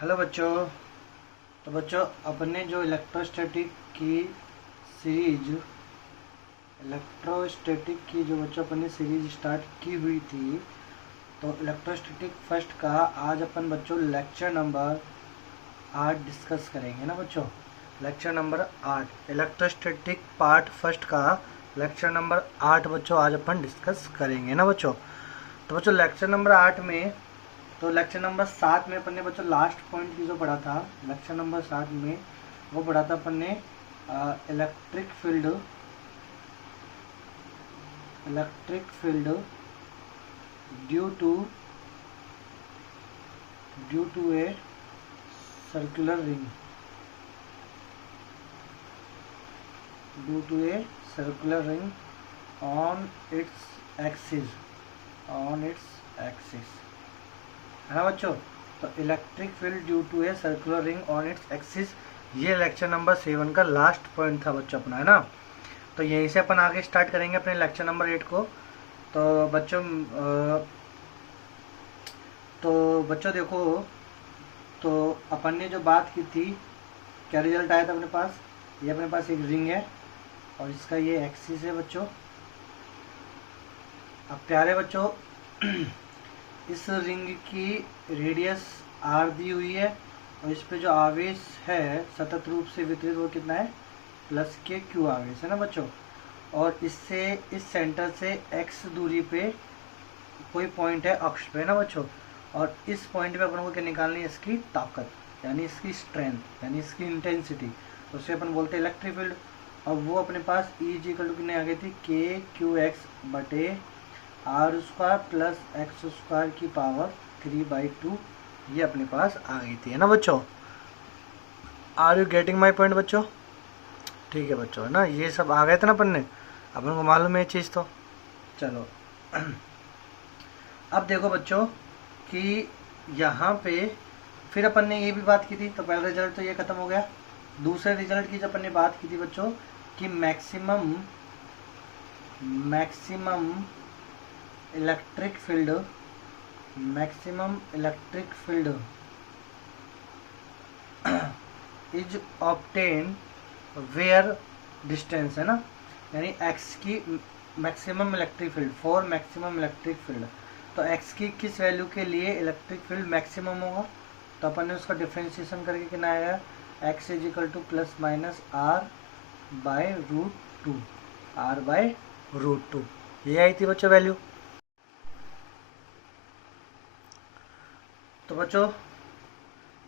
Hello बच्चों। तो बच्चों अपने जो इलेक्ट्रोस्टैटिक की जो बच्चों अपने सीरीज स्टार्ट की हुई थी, तो इलेक्ट्रोस्टैटिक फर्स्ट का आज अपन बच्चों लेक्चर नंबर 8 डिस्कस करेंगे ना बच्चों। Lecture number 8 electrostatic part first का लेक्चर नंबर 8 बच्चों आज अपन डिस्कस करेंगे ना बच्चों। तो बच्चों लेक्चर नंबर 8 में, तो लेक्चर नंबर 7 में अपन ने बच्चों लास्ट पॉइंट की जो पढ़ा था, लेक्चर नंबर 7 में वो पढ़ा था अपन ने electric field due to a circular ring on its axis है ना बच्चों। तो electric field due to a circular ring on its axis, ये लेक्चर नंबर 7 का लास्ट पॉइंट था बच्चों अपना, है ना। तो यहीं से अपन आगे स्टार्ट करेंगे अपने लेक्चर नंबर 8 को। तो बच्चों देखो, तो अपन ने जो बात की थी, क्या रिजल्ट आया था अपने पास। ये अपने पास एक रिंग है और इसका ये एक्सिस है बच्चों। अब प्यारे बच्चों इस रिंग की रेडियस आर दी हुई है और इस पे जो आवेश है सतत रूप से वितरित वो कितना है, प्लस के क्यू आवेश है ना बच्चों। और इससे इस सेंटर से एक्स दूरी पे कोई पॉइंट है अक्ष पे ना बच्चों, और इस पॉइंट पे अपन को क्या निकालनी है, इसकी ताकत यानी इसकी स्ट्रेंथ यानी इसकी इंटेंसिटी, उसे अपन बोलते हैं इलेक्ट्रिक फील्ड। अब वो अपने पास ई इज इक्वल टू कितने आ गई थी, के क्यू एक्स बटे are square plus x square की पावर 3/2, ये अपने पास आ गई थी, है ना बच्चों। Are you getting my point बच्चों? ठीक है बच्चों, है ना, ये सब आ गए थे ना अपन ने, अपन को मालूम है ये चीज़। तो चलो अब देखो बच्चों कि यहाँ पे फिर अपन ने ये भी बात की थी, तो पहला रिजल्ट तो ये खत्म हो गया। दूसरे रिजल्ट की जब अपन ने बात की थी बच्चों कि maximum electric field is obtain where distance, है ना, यानी एक्स की maximum electric field for maximum electric field. तो एक्स की किस वैल्यू के लिए इलेक्ट्रिक फील्ड मैक्सिमम होगा, तो अपन ने उसका डिफ्रेंशिएशन करके कितना आएगा, x is equal to plus minus r by root two, ये आई थी बच्चों वैल्यू। तो बच्चों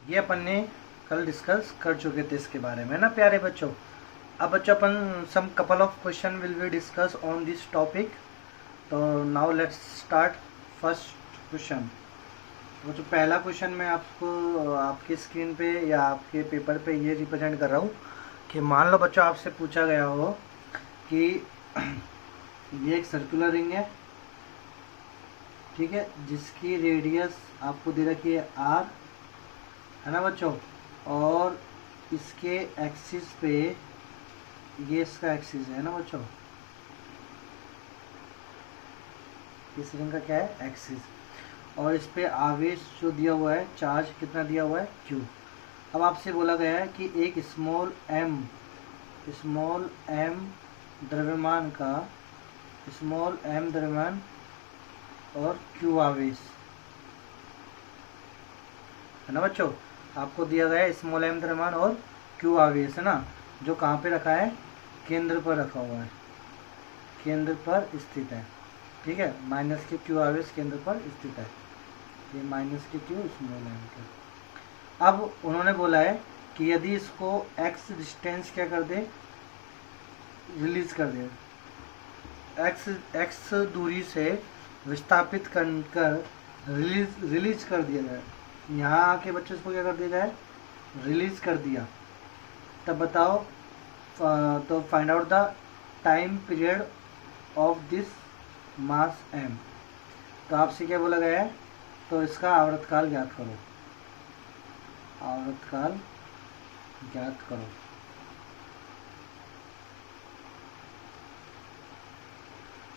ये अपन ने कल डिस्कस कर चुके थे इसके बारे में ना प्यारे बच्चों। अब बच्चों अपन some couple of question will be discuss on this topic. तो now let's start first question. बच्चों पहला क्वेश्चन मैं आपको आपकी स्क्रीन पे या आपके पेपर पे ये रिप्रेजेंट कर रहा हूँ कि मान लो बच्चों आपसे पूछा गया हो कि ये एक सर्कुलर रिंग है, ठीक है, जिसकी रेडियस आपको दे रखी है आर, है ना बच्चों, और इसके एक्सिस पे ये इसका एक्सिस है ना बच्चों, इस रिंग का क्या है, एक्सिस, और इस पे आवेश जो दिया हुआ है, चार्ज कितना दिया हुआ है, क्यू। अब आपसे बोला गया है कि एक स्मॉल एम द्रव्यमान और क्यू आवेश, है ना बच्चों, आपको दिया गया है स्मॉल एम द्रव्यमान और क्यू आवेश, है ना, जो कहाँ पे रखा है, केंद्र पर रखा हुआ है, केंद्र पर स्थित है, ठीक है, माइनस के क्यू आवेश केंद्र पर स्थित है, ये माइनस के क्यू स्मॉल एम के। अब उन्होंने बोला है कि यदि इसको एक्स डिस्टेंस क्या कर दे, रिलीज कर दे, एक्स दूरी से विस्थापित कर रिलीज कर दिया जाए, यहाँ आके बच्चों इसको क्या कर दिया जाए, रिलीज कर दिया, तब बताओ तो find out the time period of this mass m. तो आपसे क्या बोला गया है, तो इसका आवर्तकाल ज्ञात करो,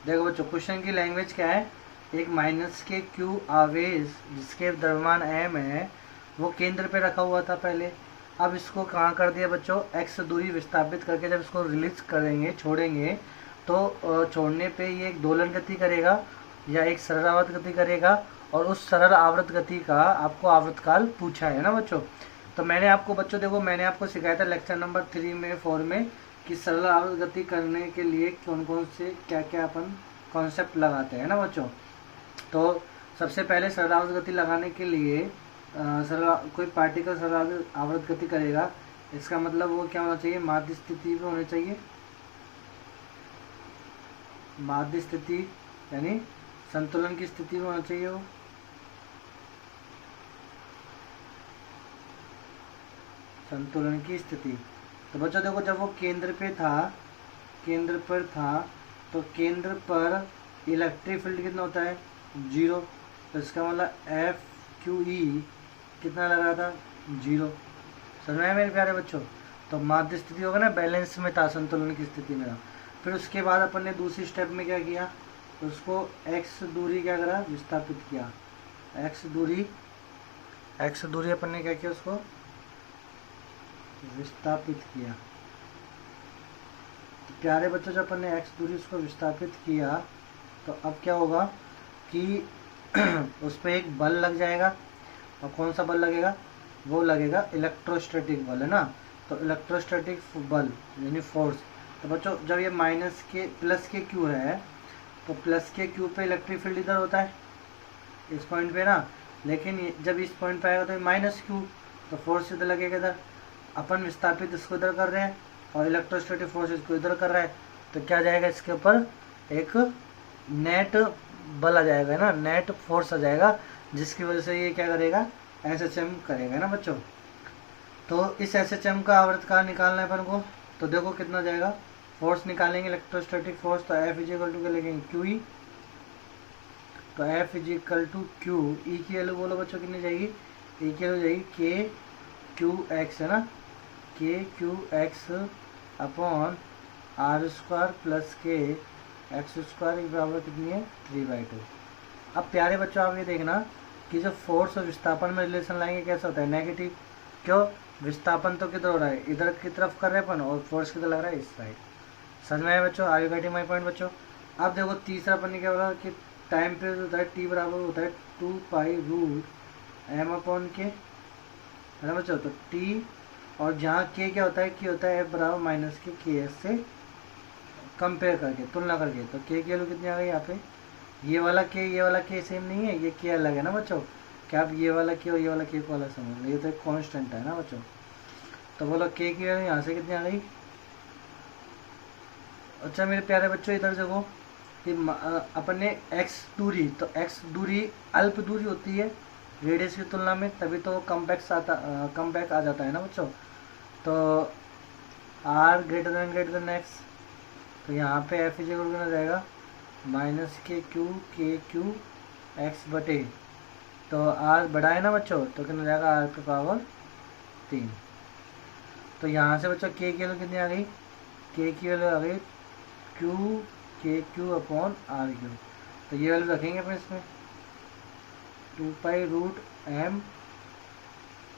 देखो बच्चों क्वेश्चन की लैंग्वेज क्या है, एक माइनस के क्यू आवेश जिसके द्रव्यमान एम है वो केंद्र पे रखा हुआ था पहले। अब इसको कहाँ कर दिया बच्चों, x दूरी विस्थापित करके जब इसको रिलीज करेंगे, छोड़ेंगे, तो छोड़ने पे ये एक दोलन गति करेगा या एक सरल आवर्त गति करेगा, और उस सरल आवर्त गति का आपको आवर्तकाल पूछा है ना बच्चों। तो मैंने आपको बच्चों देखो, मैंने आपको सिखाया था लेक्चर नंबर 3 में 4 में कि सरल आवर्त गति करने के लिए कौन कौन से क्या क्या अपन कॉन्सेप्ट लगाते हैं ना बच्चों। तो सबसे पहले सरल आवर्त गति लगाने के लिए कोई पार्टिकल सरल आवर्त गति करेगा, इसका मतलब वो क्या होना चाहिए, माध्य स्थिति पे होना चाहिए। माध्य स्थिति यानी संतुलन की स्थिति में होना चाहिए वो। संतुलन की स्थिति। तो बच्चों देखो, जब वो केंद्र पे था, केंद्र पर था, तो केंद्र पर इलेक्ट्रिक फील्ड कितना होता है, 0। तो इसका मतलब एफ क्यू ई कितना लग रहा था, 0। समझ में आया मेरे प्यारे बच्चों। तो माध्य स्थिति होगा ना, बैलेंस में था, संतुलन की स्थिति में था। फिर उसके बाद अपन ने दूसरी स्टेप में क्या किया, उसको x दूरी क्या करा, विस्थापित किया। x दूरी अपन ने क्या किया, उसको विस्थापित किया। तो प्यारे बच्चों, जब अपन ने x दूरी उसको विस्थापित किया, तो अब क्या होगा कि उस पर एक बल लग जाएगा। और कौन सा बल लगेगा, वो लगेगा इलेक्ट्रोस्टैटिक बल, है ना। तो इलेक्ट्रोस्टैटिक बल यानी फोर्स। तो बच्चों जब ये माइनस के प्लस के क्यू है, तो प्लस के क्यू पे इलेक्ट्रिक फील्ड इधर होता है, इस पॉइंट पे ना। लेकिन जब इस पॉइंट पे आएगा तो माइनस क्यू, तो फोर्स इधर लगेगा इधर। अपन विस्थापित इसको इधर कर रहे हैं और इलेक्ट्रोस्टैटिक फोर्स इसको इधर कर रहा है, तो क्या जाएगा, इसके ऊपर एक नेट बल आ जाएगा ना, नेट फोर्स आ जाएगा, जिसकी वजह से ये क्या करेगा, SHM करेगा ना बच्चों। तो इस SHM का आवर्तकाल निकालना है अपन को। तो देखो कितना जाएगा, फोर्स निकालेंगे इलेक्ट्रोस्टैटिक फोर्स, तो F इजिकल टू क्या लिखेंगे, QE। तो F इजिकल टू क्यू, ई की वैल्यू बोलो बच्चों कितनी जाएगी, ई की वैल्यू जाएगी KQX, है ना, KQX upon R² plus KX² की बराबर कितनी है, 3/2। अब प्यारे बच्चों आप ये देखना कि जब फोर्स और विस्थापन में रिलेशन लाएंगे कैसा होता है, नेगेटिव। क्यों, विस्थापन तो किधर हो रहा है, इधर की तरफ कर रहे हैं अपन, और फोर्स किधर लग रहा है, इस साइड। समझ में आया बच्चों, are you getting my point बच्चों। अब देखो तीसरा अपन ने क्या बोला कि टाइम पीरियड होता है T बराबर होता है 2π√m/k, है ना बच्चों। तो T और जहाँ K क्या होता है, K होता है F बराबर माइनस के KS से कंपेयर करके, तुलना करके। तो K की वैल्यू कितनी आ गई यहाँ पे, ये वाला K सेम नहीं है, ये K अलग है ना बच्चों। क्या आप ये वाला K और ये वाला K को अलग समझ लो, ये तो एक कॉन्स्टेंट है ना बच्चों। तो बोलो K की वैल्यू यहाँ से कितनी आ गई। अच्छा मेरे प्यारे बच्चों, इधर देखो कि अपन ने x दूरी, तो x दूरी अल्प दूरी होती है रेडियस की तुलना में, तभी तो कम्पैक्ट आ जाता है ना बच्चों। तो r ग्रेटर देन x, तो यहाँ पे f इक्वल कितना जाएगा, माइनस के क्यू x बटे, तो r बड़ा है ना बच्चों, तो कितना जाएगा r पे पावर 3। तो यहाँ से बच्चों k की वैल्यू कितनी आ गई, k की वैल्यू आ गई KQ अपॉन RQ। तो ये वैल्यू रखेंगे अपन इसमें, 2π√m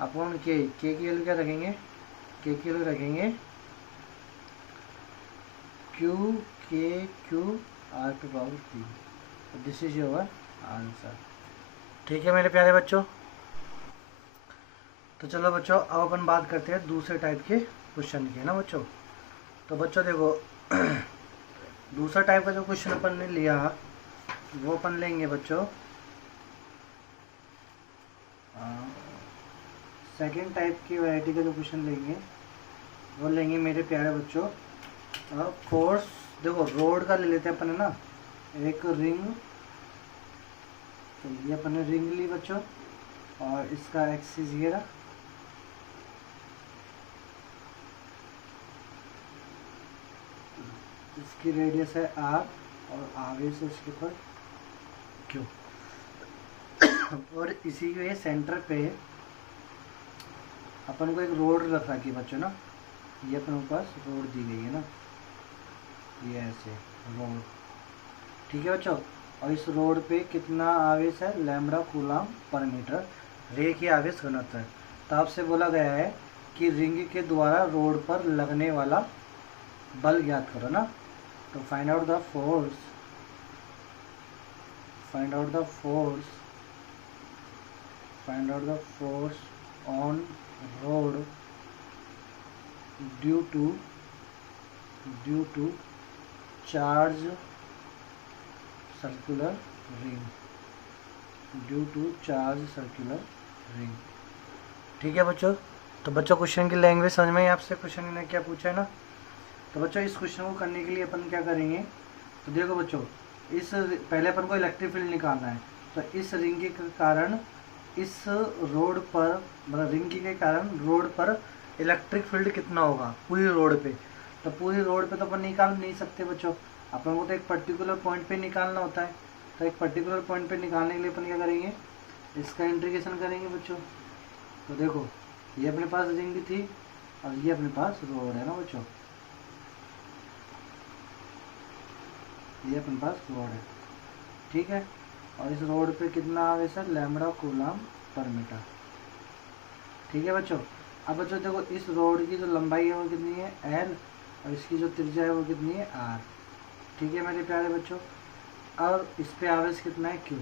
अपॉन K की वैल्यू क्या रखेंगे, K की वैल्यू रखेंगे QKQ R पे power 3। This is your answer. ठीक है मेरे प्यारे बच्चों। तो चलो बच्चों अब अपन बात करते हैं दूसरे टाइप के क्वेश्चन की, है ना बच्चों। तो बच्चों देखो दूसरा टाइप का जो क्वेश्चन अपन ने लिया वो अपन लेंगे बच्चों, सेकंड टाइप की वैरायटी का जो क्वेश्चन लेंगे वो लेंगे मेरे प्यारे बच्चों फोर्स। देखो रोड का ले लेते हैं अपन, है ना, एक रिंग। तो ये अपन ने रिंग ली बच्चों, और इसका एक्सिस ये रहा, इसकी रेडियस है r और आवेश है इसके ऊपर q। और इसी के सेंटर पे अपन को एक रोड रख रखी बच्चों ना, ये अपन के पास रोड दी गई है ना, ये ऐसे रोड, ठीक है बच्चों। और इस रोड पे कितना आवेश है, लैम्ब्डा कूलम पर मीटर। रेखीय आवेश घनत्व है। तो आपसे बोला गया है कि रिंग के द्वारा रोड पर लगने वाला बल ज्ञात करो ना। तो find out the force, find out the force, find out the force on rod due to charge circular ring, due to charge circular ring. ठीक है बच्चों। तो बच्चों क्वेश्चन की लैंग्वेज समझ में, आपसे क्वेश्चन ने क्या पूछा है ना। तो बच्चों इस क्वेश्चन को करने के लिए अपन क्या करेंगे, तो देखो बच्चों, इस पहले अपन को इलेक्ट्रिक फील्ड निकालना है। तो इस रिंग के कारण इस रोड पर, मतलब रिंग के कारण रोड पर इलेक्ट्रिक फील्ड कितना होगा पूरी रोड पे। तो पूरी रोड पे तो अपन निकाल नहीं सकते बच्चों, अपन को तो एक पर्टिकुलर पॉइंट पे निकालना होता है। तो एक पर्टिकुलर पॉइंट पे निकालने के लिए अपन क्या करेंगे, इसका इंटीग्रेशन करेंगे बच्चों। तो देखो ये अपने पास रिंग थी और ये अपने पास रोड है ना बच्चों, ये अपने पास रोड है, ठीक है। और इस रोड पे कितना आवेश है, लैम्बडा कूलम पर मीटर, ठीक है बच्चों। अब बच्चों देखो इस रोड की जो लंबाई है वो कितनी है, एल, और इसकी जो त्रिज्या है वो कितनी है, आर, ठीक है मेरे प्यारे बच्चों। और इस पे आवेश कितना है, क्यू।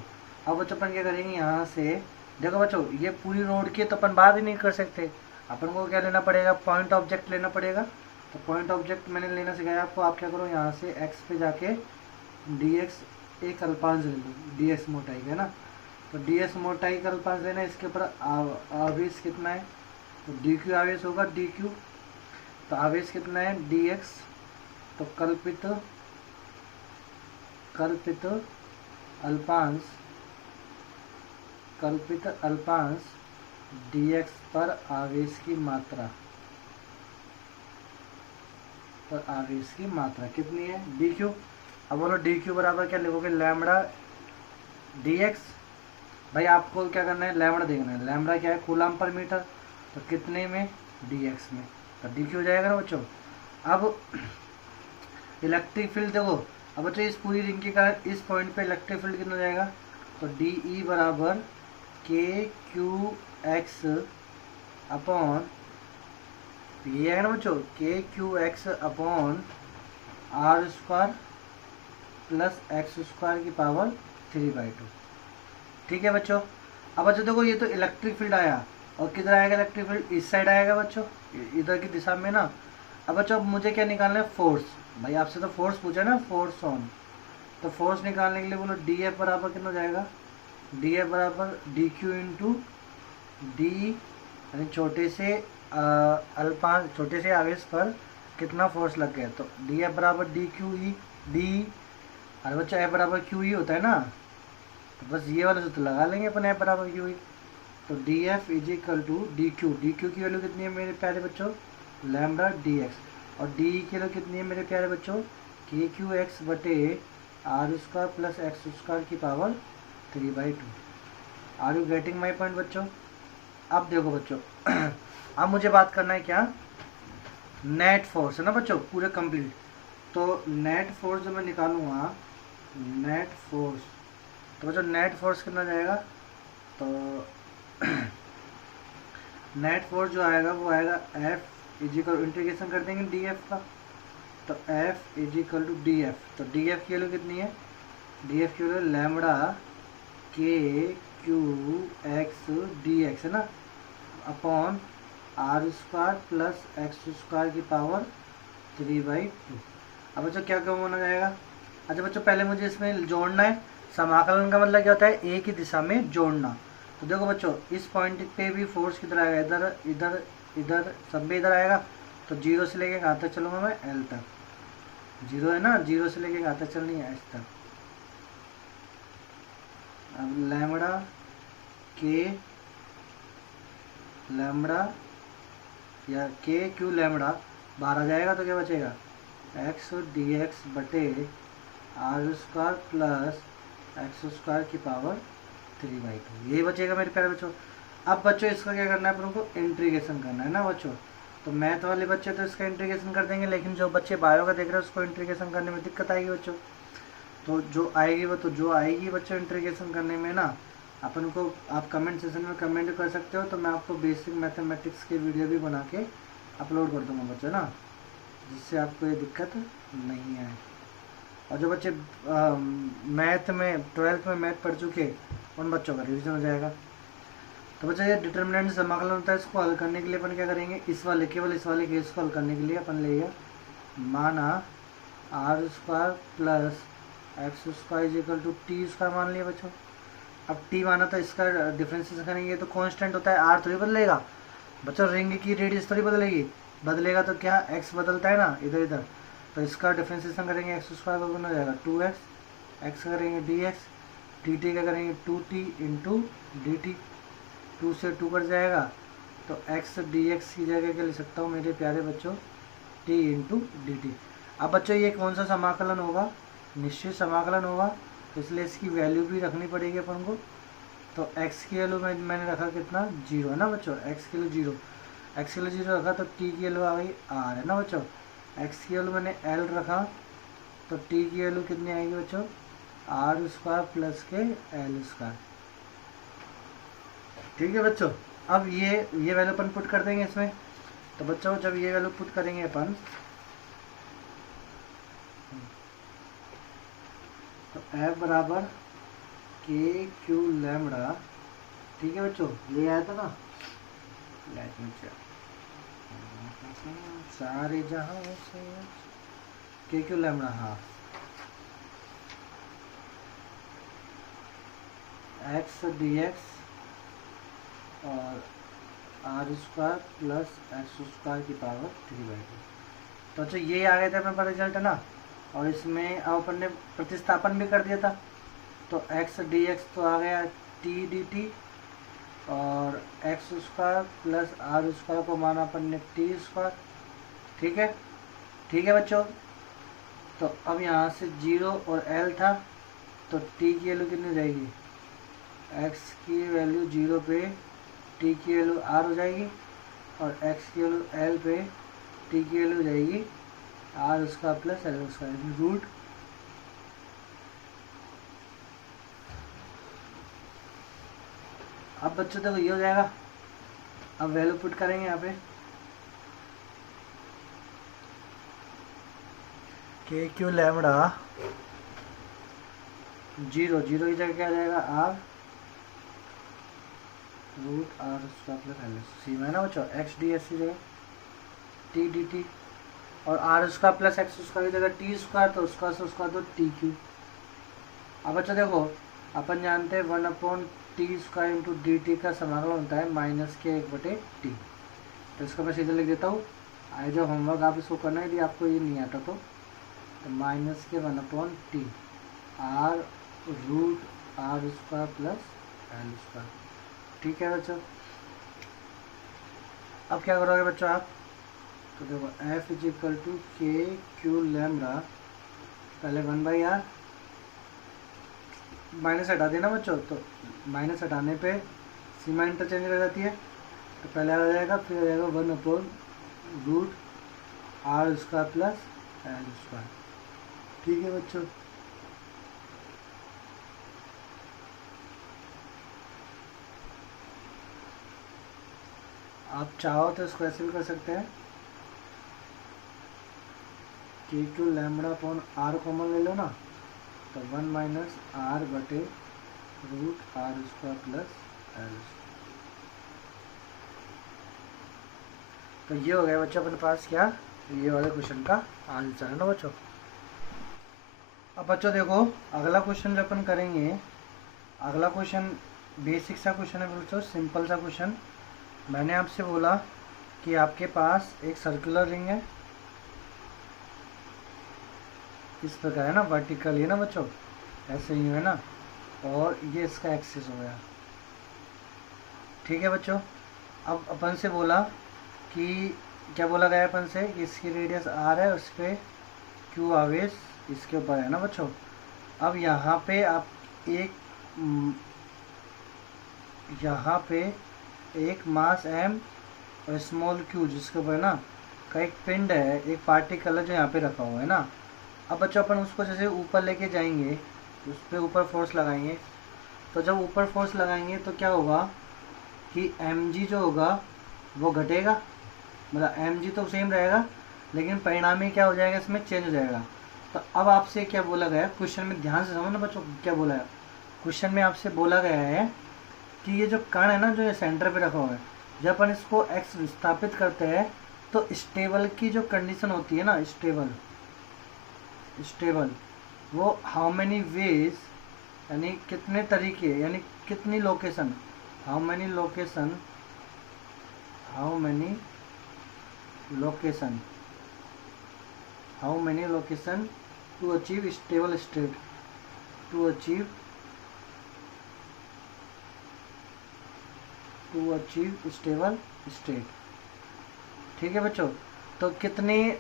अब बच्चों अपन क्या करेंगे, यहाँ से देखो बच्चों ये पूरी रोड की तो अपन बात ही नहीं कर सकते, अपन को क्या लेना पड़ेगा, पॉइंट ऑब्जेक्ट लेना पड़ेगा। तो पॉइंट ऑब्जेक्ट मैंने लेना सिखाया आपको, आप क्या करो यहाँ से एक्स पे जाके डी एक्स एक अल्पांश ले लो, डी एक्स मोटाई है ना। तो डी एक्स मोटाई का अल्पांश लेना, इसके ऊपर आवेश कितना है, तो डी क्यू आवेश होगा, डी क्यू। तो आवेश कितना है, डी एक्स। तो कल्पित अल्पांश, कल्पित अल्पांश dx पर आवेश की मात्रा, पर आवेश की मात्रा कितनी है, dq। अब बोलो dq बराबर क्या लिखोगे, लैम्बडा dx। भाई आपको क्या करना है, लैम्बडा देखना है, लैम्बडा क्या है, कूलम पर मीटर। तो कितने में, dx में। तो dq हो जाएगा ना बच्चों। अब इलेक्ट्रिक फील्ड देखो, अब बच्चों इस पूरी रिंग के कारण इस पॉइंट पे इलेक्ट्रिक फील्ड कितना हो जाएगा, तो डी बराबर के क्यू एक्स अपॉन, ये है ना बच्चों, के Q x upon r square plus x square की पावर 3/2, ठीक है बच्चों। अब बच्चों देखो ये तो इलेक्ट्रिक फील्ड आया, और किधर आएगा इलेक्ट्रिक फील्ड, इस साइड आएगा बच्चों, इधर की दिशा में ना। अब बच्चों अब मुझे क्या निकालना है, फोर्स। भाई आपसे तो फोर्स पूछा ना, फोर्स ऑन। तो फोर्स निकालने के लिए बोलो डी एफ बराबर कितना हो जाएगा, डी एफ बराबर डी क्यू इंटू डी, यानी छोटे से अल्पांश, छोटे से आवेश पर कितना फोर्स लग गया। तो डी एफ बराबर डी क्यू ई डी, अरे बच्चा एफ बराबर क्यू ई होता है ना, तो बस ये वाला सूत्र लगा लेंगे अपन, एफ बराबर क्यू ई। तो D F is equal to D Q की वैल्यू कितनी है मेरे प्यारे बच्चों, लैम्बडा डी एक्स। और डी की वैल्यू कितनी है मेरे प्यारे बच्चों, के क्यू एक्स बटे are square plus x square की power 3/2। Are you getting my point बच्चों। अब देखो बच्चों अब मुझे बात करना है क्या, नेट फोर्स है ना बच्चों, पूरे कंप्लीट। तो नेट फोर्स जो मैं निकालूंगा, नेट फोर्स, तो बच्चों नेट फोर्स कितना जाएगा, तो नेट फोर्स जो आएगा वो आएगा एफ इजिकल, इंटीग्रेशन कर देंगे डी एफ का। तो f equal to d f, तो डी एफ की वैल्यू कितनी है, डी एफ की value lambda k Q x d x है ना, upon r square plus x square की पावर 3/2। अब बच्चों क्या क्या होना जाएगा, अच्छा बच्चों पहले मुझे इसमें जोड़ना है, समाकलन का मतलब क्या होता है, एक ही दिशा में जोड़ना। तो देखो बच्चों इस पॉइंट पे भी फोर्स किधर आएगा, इधर इधर इधर सब में इधर आएगा। तो जीरो से लेके कहाँ तक चलूँगा मैं, एल तक, जीरो है ना, जीरो से लेके कहाँ तक चलनी है, एच तक। अब लैम्बडा के, लैम्बडा या के क्यू लैम्बडा बाहर आ जाएगा, तो क्या बचेगा, एक्स डी एक्स बटे are square plus x square की पावर 3/2, यही बचेगा मेरे प्यारे बच्चों। अब बच्चों इसका क्या करना है, अपन को इंटीग्रेशन करना है ना बच्चों। तो मैथ वाले बच्चे तो इसका इंटीग्रेशन कर देंगे, लेकिन जो बच्चे बायो का देख रहे हैं उसको इंटीग्रेशन करने में दिक्कत आएगी बच्चों। तो जो आएगी वो, तो जो आएगी बच्चों इंटीग्रेशन करने में ना, अपन को आप कमेंट सेशन में कमेंट कर सकते हो, तो मैं आपको बेसिक मैथमेटिक्स के वीडियो भी बना के अपलोड कर दूँगा बच्चों ना, जिससे आपको ये दिक्कत नहीं आए। और जो बच्चे मैथ में 12th में मैथ पढ़ चुके उन बच्चों का रिविजन हो जाएगा। तो बच्चा ये डिटर्मिनेंट समाकलन होता है, इसको हल करने के लिए अपन क्या करेंगे, केवल इस वाले केस को हल करने के लिए अपन लेगा माना r square plus x square is equal to t square मान लिया बच्चों। अब टी माना तो इसका डिफरेंशिएशन करेंगे तो कांस्टेंट होता है, आर थोड़ी बदलेगा बच्चों, रिंग की रेडियस थोड़ी बदलेगा तो क्या एक्स बदलता है ना इधर इधर, तो इसका डिफरेंशिएशन करेंगे एक्स स्क्वायर का गुना हो जाएगा 2x, एक्स करेंगे dx, dt का करेंगे 2t इंटू डी टी, 2 से 2 कट जाएगा तो x dx की जगह क्या लिख सकता हूँ मेरे प्यारे बच्चों, t इंटू डी टी। अब बच्चों ये कौन सा समाकलन होगा, निश्चित समाकलन होगा, तो इसलिए इसकी वैल्यू भी रखनी पड़ेगी अपन को। तो x की वैल्यू मैंने रखा कितना 0 है ना बच्चों, x की वैल्यू 0, x की वैल्यू 0 रखा तो t की वैल्यू आ गई r है ना बच्चों, x की वैल्यू मैंने l रखा तो t की वैल्यू कितनी आएगी बच्चों, r स्क्वायर प्लस के l स्क्वायर। ठीक है बच्चों, अब ये वैल्यू अपन पुट कर देंगे इसमें। तो बच्चों जब ये वैल्यू पुट करेंगे अपन तो f बराबर के क्यू लैम्बडा, ठीक है बच्चों, ये आया था ना, लेट मी चेक, सारे जहां से के क्यू लैम्बडा, हाँ एक्स डी एक्स और r square plus x square की पावर 3/2। तो अच्छा ये आ गया था अपने पास रिजल्ट है ना, और इसमें अब अपन ने प्रतिस्थापन भी कर दिया था, तो एक्स डी एक्स तो आ गया टी डी टी, और x square plus r square को माना अपन ने टी स्क्वायर। ठीक है बच्चों, तो अब यहाँ से 0 और l था तो t की वैल्यू कितनी हो जाएगी, x की वैल्यू 0 पे t की वैल्यू r हो जाएगी, और x की वैल्यू l पे t की वैल्यू हो जाएगी r square plus l square root. अब बच्चों देखो ये हो जाएगा, अब वैल्यू पुट करेंगे यहाँ पे के क्यू लैम्बडा 0 की जगह क्या आ जाएगा r root r square plus l c में ना बच्चों, एक्स डी एस की जगह टी डी टी, और r square plus x square की जगह टी स्क्वायर, तो उसका से उसका तो टी क्यू। अब बच्चों देखो अपन जानते हैं 1/t square into D T का समाकलन होता है -k/1/t, तो इसको मैं सीधे लिख देता हूँ। आए जो होमवर्क आप इसको करना है, यदि आपको ये नहीं आता तो -k/1/t r root r square plus l square. ठीक है बच्चों, अब क्या करोगे बच्चों आप, तो देखो f इज इक्वल टू के क्यू लैम्बडा, पहले 1/r माइनस हटा देना बच्चों, तो माइनस हटाने पे सीमा इंटरचेंज हो जाती है, तो पहले आ जाएगा, फिर आ जाएगा 1/रूट r square plus l square. ठीक है बच्चों, आप चाहो तो इसको ऐसे भी कर सकते हैं, k q lambda upon r common ले लो ना, तो 1 माइनस r बटे root r square plus l. तो ये हो गया बच्चों अपने पास क्या, ये वाले क्वेश्चन का आंसर है ना बच्चों। अब बच्चों देखो अगला क्वेश्चन जो अपन करेंगे, अगला क्वेश्चन बेसिक सा क्वेश्चन है बच्चों, सिंपल सा क्वेश्चन। मैंने आपसे बोला कि आपके पास एक सर्कुलर रिंग है, इस प्रकार है ना, वर्टिकल है ना बच्चों, ऐसे ही है ना, और ये इसका एक्सिस हो गया। ठीक है बच्चों, अब अपन से बोला कि क्या बोला गया अपन से कि इसकी रेडियस r है, उस पर q आवेश इसके ऊपर है ना बच्चों। अब यहाँ पे आप एक मास m और स्मॉल q जिसके ऊपर ना का एक पिंड है, एक पार्टिकल है जो यहाँ पे रखा हुआ है ना। अब बच्चों अपन उसको जैसे ऊपर लेके जाएंगे, उस पर ऊपर फोर्स लगाएंगे, तो जब ऊपर फोर्स लगाएंगे तो क्या होगा कि mg जो होगा वो घटेगा, मतलब mg तो सेम रहेगा लेकिन परिणामी क्या हो जाएगा, इसमें चेंज हो जाएगा। तो अब आपसे क्या बोला गया है क्वेश्चन में, ध्यान से समझो ना बच्चों क्या बोला है क्वेश्चन में। आपसे बोला गया है कि ये जो कण है ना, जो ये सेंटर पे रखा हुआ है, जब अपन इसको x विस्थापित करते हैं तो स्टेबल की जो कंडीशन होती है ना, स्टेबल वो हाउ मेनी वेज, यानी कितने तरीके, यानी कितनी location, how many location to achieve stable state, to achieve stable state. ठीक है बच्चों, तो कितने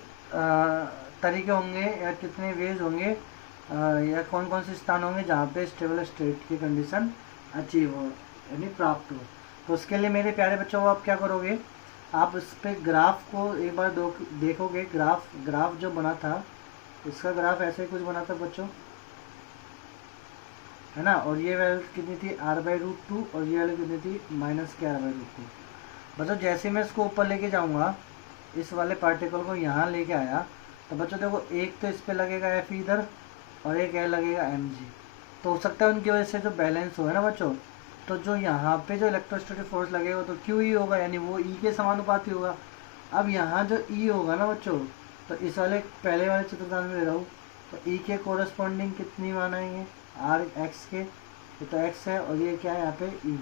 तरीके होंगे या कितने वेज होंगे या कौन कौन से स्थान होंगे जहाँ पे स्टेबल स्टेट की कंडीशन अचीव हो, यानी प्राप्त हो। तो उसके लिए मेरे प्यारे बच्चों आप क्या करोगे, आप इस पे ग्राफ को एक बार देखोगे। ग्राफ जो बना था, इसका ग्राफ ऐसे कुछ बना था बच्चों, है ना। और ये वैल्यू कितनी थी, r/√2, और ये वैल्यू कितनी थी, -r/√2। बच्चों जैसे मैं इसको ऊपर लेके जाऊंगा, इस वाले पार्टिकल को यहाँ लेके आया, तो बच्चों देखो एक तो इस पे लगेगा F इधर और एक लगेगा mg। तो हो सकता है उनकी वजह से जो बैलेंस हो, है ना बच्चों, तो जो यहाँ पे जो इलेक्ट्रोस्टैटिक फोर्स लगेगा तो QE होगा, यानी वो E के समानुपाती होगा। अब यहाँ जो E होगा ना बच्चों, तो इस वाले पहले वाले चित्रदान में ले रहा हूँ, तो E के कोरस्पॉन्डिंग कितनी मान आएंगे, x के, तो x है, और ये क्या है यहाँ पे E,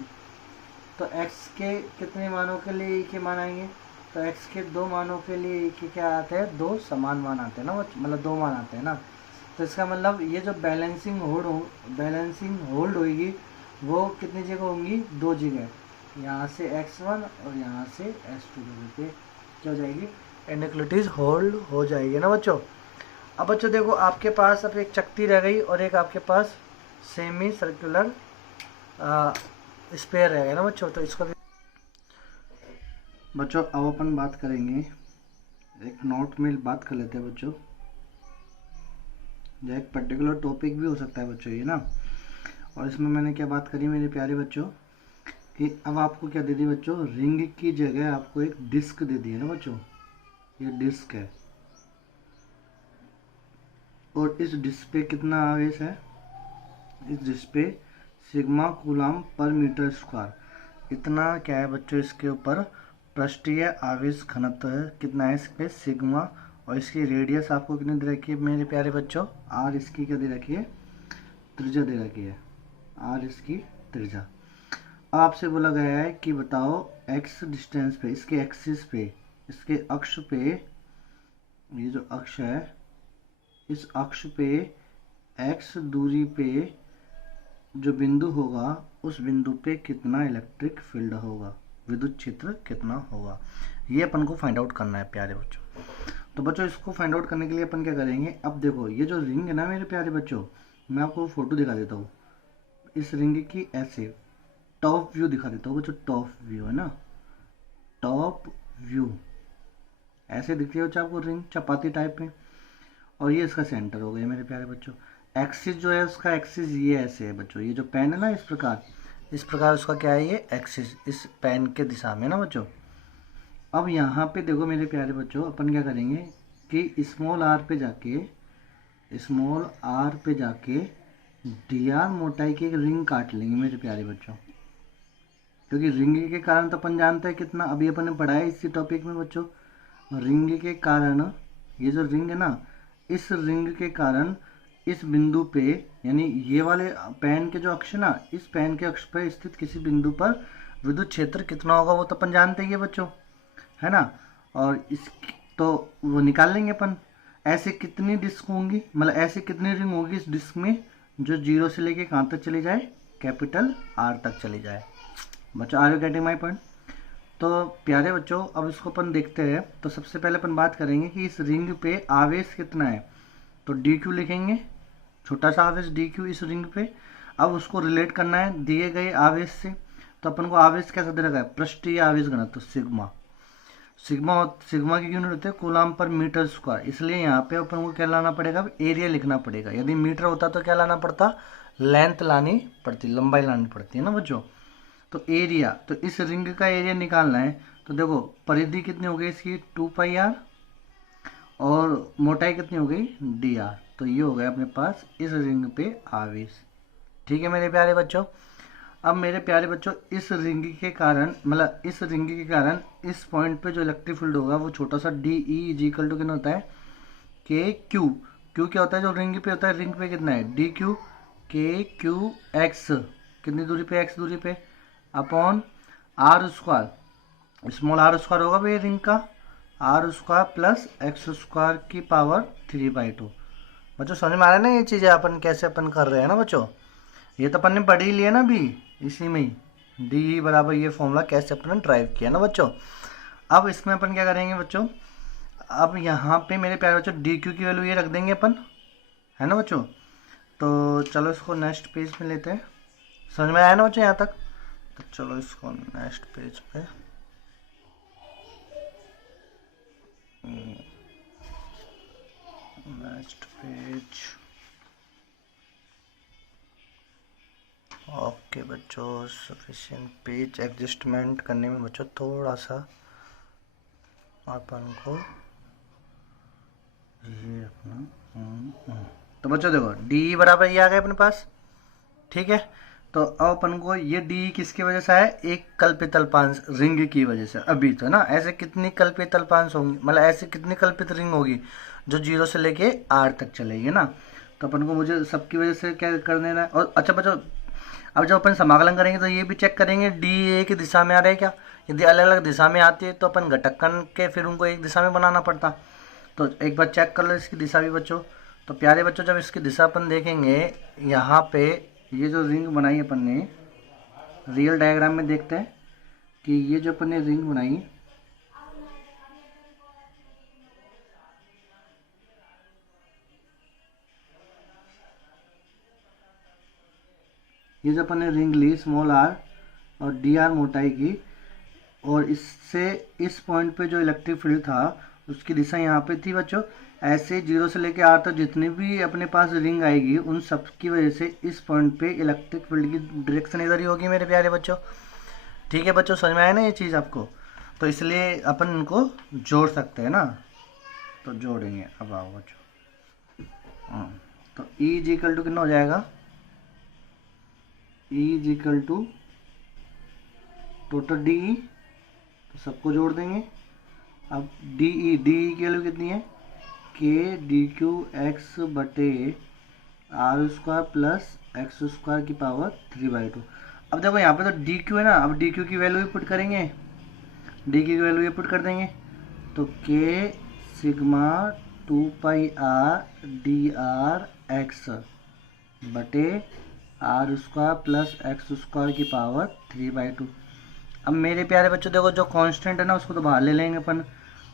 तो x के कितने मानों के लिए E के मान आएंगे, तो x के 2 मानों के लिए E के क्या आते हैं, 2 समान मान आते हैं ना, मतलब 2 मान आते हैं ना। तो इसका मतलब ये जो बैलेंसिंग होल्ड होगी वो कितनी जगह होंगी, 2 जगह, यहाँ से x1 और यहाँ से s2 जगह पे क्या हो जाएगी, इनइक्वलिटीज होल्ड हो जाएगी ना बच्चों। अब बच्चों देखो आपके पास अब एक चकती रह गई और एक आपके पास सेमी सर्कुलर स्पेयर रह गया ना बच्चों। तो इसका बच्चों अब अपन बात करेंगे, एक नोट में बात कर लेते हैं बच्चों, जो एक पर्टिकुलर टॉपिक भी हो सकता है बच्चों ये ना। और इसमें मैंने क्या बात करी मेरे प्यारे बच्चों, कि अब आपको क्या दे दी बच्चों, रिंग की जगह आपको एक डिस्क दे दी है ना बच्चों, ये डिस्क है, और इस डिस्क पे कितना आवेश है, इस डिस्क पे सिग्मा कूलाम पर मीटर स्क्वायर, इतना क्या है बच्चों, इसके ऊपर पृष्ठीय आवेश घनत्व है, कितना है इस पे सिग्मा, और इसकी रेडियस आपको कितनी दे रखी है मेरे प्यारे बच्चों, r इसकी क्या दे रखी है, त्रिज्या दे रखी है, r इसकी त्रिज्या। अब आपसे बोला गया है कि बताओ x डिस्टेंस पे, इसके एक्सिस पे, इसके अक्ष पे, ये जो अक्ष है इस अक्ष पे x दूरी पे जो बिंदु होगा उस बिंदु पे कितना इलेक्ट्रिक फील्ड होगा, विद्युत क्षेत्र कितना होगा, ये अपन को फाइंड आउट करना है प्यारे बच्चों। तो बच्चों इसको फाइंड आउट करने के लिए अपन क्या करेंगे, अब देखो ये जो रिंग है ना मेरे प्यारे बच्चों, मैं आपको फोटो दिखा देता हूँ इस रिंग की, ऐसे टॉप व्यू दिखा देता हूँ बच्चों, टॉप व्यू है ना, टॉप व्यू ऐसे दिखती है बच्चों आपको रिंग चपाती टाइप में, और ये इसका सेंटर हो गया मेरे प्यारे बच्चों। एक्सिस जो है उसका एक्सिस ये ऐसे है बच्चों, ये जो पेन है ना इस प्रकार उसका क्या है, ये एक्सिस इस पेन के दिशा में ना बच्चों। अब यहाँ पे देखो मेरे प्यारे बच्चों, अपन क्या करेंगे कि स्मॉल आर पे जाके dr मोटाई की एक रिंग काट लेंगे मेरे प्यारे बच्चों, क्योंकि रिंग के कारण तो अपन जानते हैं कितना, अभी अपन ने पढ़ा है इसी टॉपिक में बच्चों, रिंग के कारण, ये जो रिंग है ना, इस रिंग के कारण इस बिंदु पे, यानी ये वाले पेन के जो अक्ष ना, इस पेन के अक्ष पर स्थित किसी बिंदु पर विद्युत क्षेत्र कितना होगा वो तो अपन जानते ही है बच्चों, है ना। और इस तो वो निकाल लेंगे अपन, ऐसे कितनी डिस्क होंगी, मतलब ऐसे कितनी रिंग होगी इस डिस्क में जो 0 से लेके कहाँ तक चली जाए, कैपिटल R तक चली जाए बच्चों। Are you getting my point. तो प्यारे बच्चों अब इसको अपन देखते हैं। तो सबसे पहले अपन बात करेंगे कि इस रिंग पे आवेश कितना है, तो dq लिखेंगे, छोटा सा आवेश dq इस रिंग पे। अब उसको रिलेट करना है दिए गए आवेश से, तो अपन को आवेश कैसा दे रखा है, पृष्ठीय आवेश घनत्व, तो सिग्मा की यूनिट होती है कूलाम पर मीटर स्क्वायर, इसलिए यहाँ पे अपन को क्या लाना पड़ेगा, एरिया लिखना पड़ेगा। यदि मीटर होता तो क्या लाना पड़ता, लेंथ लानी पड़ती, लंबाई लानी पड़ती है ना बच्चों। तो एरिया, तो इस रिंग का एरिया निकालना है। तो देखो परिधि कितनी हो गई इसकी 2πr, और मोटाई कितनी हो गई dr। तो ये हो गया अपने पास इस रिंग पे आवेश। ठीक है मेरे प्यारे बच्चों। अब मेरे प्यारे बच्चों इस रिंग के कारण, मतलब इस रिंग के कारण इस पॉइंट पे जो इलेक्ट्रिक फील्ड होगा वो छोटा सा d E is equal to कितना होता है के क्यू। क्यू क्या होता है जो रिंग पे होता है, रिंग पे कितना है d q k Q x, कितनी दूरी पे एक्स दूरी पे, upon r square, small r square होगा भाई रिंग का, r square plus x square की पावर 3/2। बच्चों समझ में आ रहा है ना ये चीज़ें अपन कैसे अपन कर रहे हैं ना बच्चों। ये तो अपन ने पढ़ ही लिया ना अभी इसी में ही, डी बराबर ये फॉर्मूला कैसे अपन ने ड्राइव किया ना बच्चों। अब इसमें अपन क्या करेंगे बच्चों, अब यहाँ पे मेरे प्यारे बच्चों डी क्यू की वैल्यू ये रख देंगे अपन, है ना बच्चों। तो चलो इसको नेक्स्ट पेज में लेते हैं। समझ में आया ना बच्चों यहाँ तक। तो चलो इसको नेक्स्ट पेज पे, नेक्स्ट पेज। ओके बच्चों, सफिशिएंट पेज एडजस्टमेंट करने में बच्चों थोड़ा सा अपन को ये अपना तो बच्चों देखो डी बराबर ये आ गया अपने पास। ठीक है, तो अब अपन को ये डी किसकी वजह से आया, एक कल्पित अल्पांश रिंग की वजह से। अभी तो ना ऐसे कितनी कल्पित अल्पांश होंगी, मतलब ऐसे कितनी कल्पित रिंग होगी जो 0 से लेके r तक चलेगी ना। तो अपन को मुझे सबकी वजह से क्या कर देना है। और अच्छा बच्चों अब जब अपन समाकलन करेंगे तो ये भी चेक करेंगे डी एक ही दिशा में आ रहा है क्या। यदि अलग अलग दिशा में आती है तो अपन घटक के फिर उनको एक दिशा में बनाना पड़ता। तो एक बार चेक कर लो इसकी दिशा भी बच्चों। तो प्यारे बच्चों जब इसकी दिशा अपन देखेंगे, यहाँ पे ये जो रिंग बनाई अपन ने, रियल डायग्राम में देखते हैं कि ये जो अपन ने रिंग बनाई, ये जो अपन ने रिंग ली स्मॉल आर और डी आर मोटाई की, और इससे इस पॉइंट पे जो इलेक्ट्रिक फील्ड था उसकी दिशा यहाँ पे थी बच्चों। ऐसे 0 से लेके r तक जितनी भी अपने पास रिंग आएगी उन सब की वजह से इस पॉइंट पे इलेक्ट्रिक फील्ड की डायरेक्शन इधर ही होगी मेरे प्यारे बच्चों। ठीक है बच्चों, समझ में आया ना ये चीज़ आपको। तो इसलिए अपन इनको जोड़ सकते हैं ना, तो जोड़ेंगे। अब आओ बच्चों, तो E इज इक्वल टू कितना हो जाएगा, E is equal to total d E, तो सबको जोड़ देंगे। अब डी ई की वैल्यू कितनी है, के डी क्यू एक्स बटे are square plus x square की पावर 3/2। अब देखो यहाँ पे तो डी क्यू है ना, अब डी क्यू की वैल्यू ही पुट करेंगे, डी क्यू की वैल्यू ये पुट कर देंगे। तो K sigma 2πr D R X बटे are square plus x square की पावर 3/2। अब मेरे प्यारे बच्चों देखो जो कांस्टेंट है ना उसको तो बाहर ले लेंगे अपन।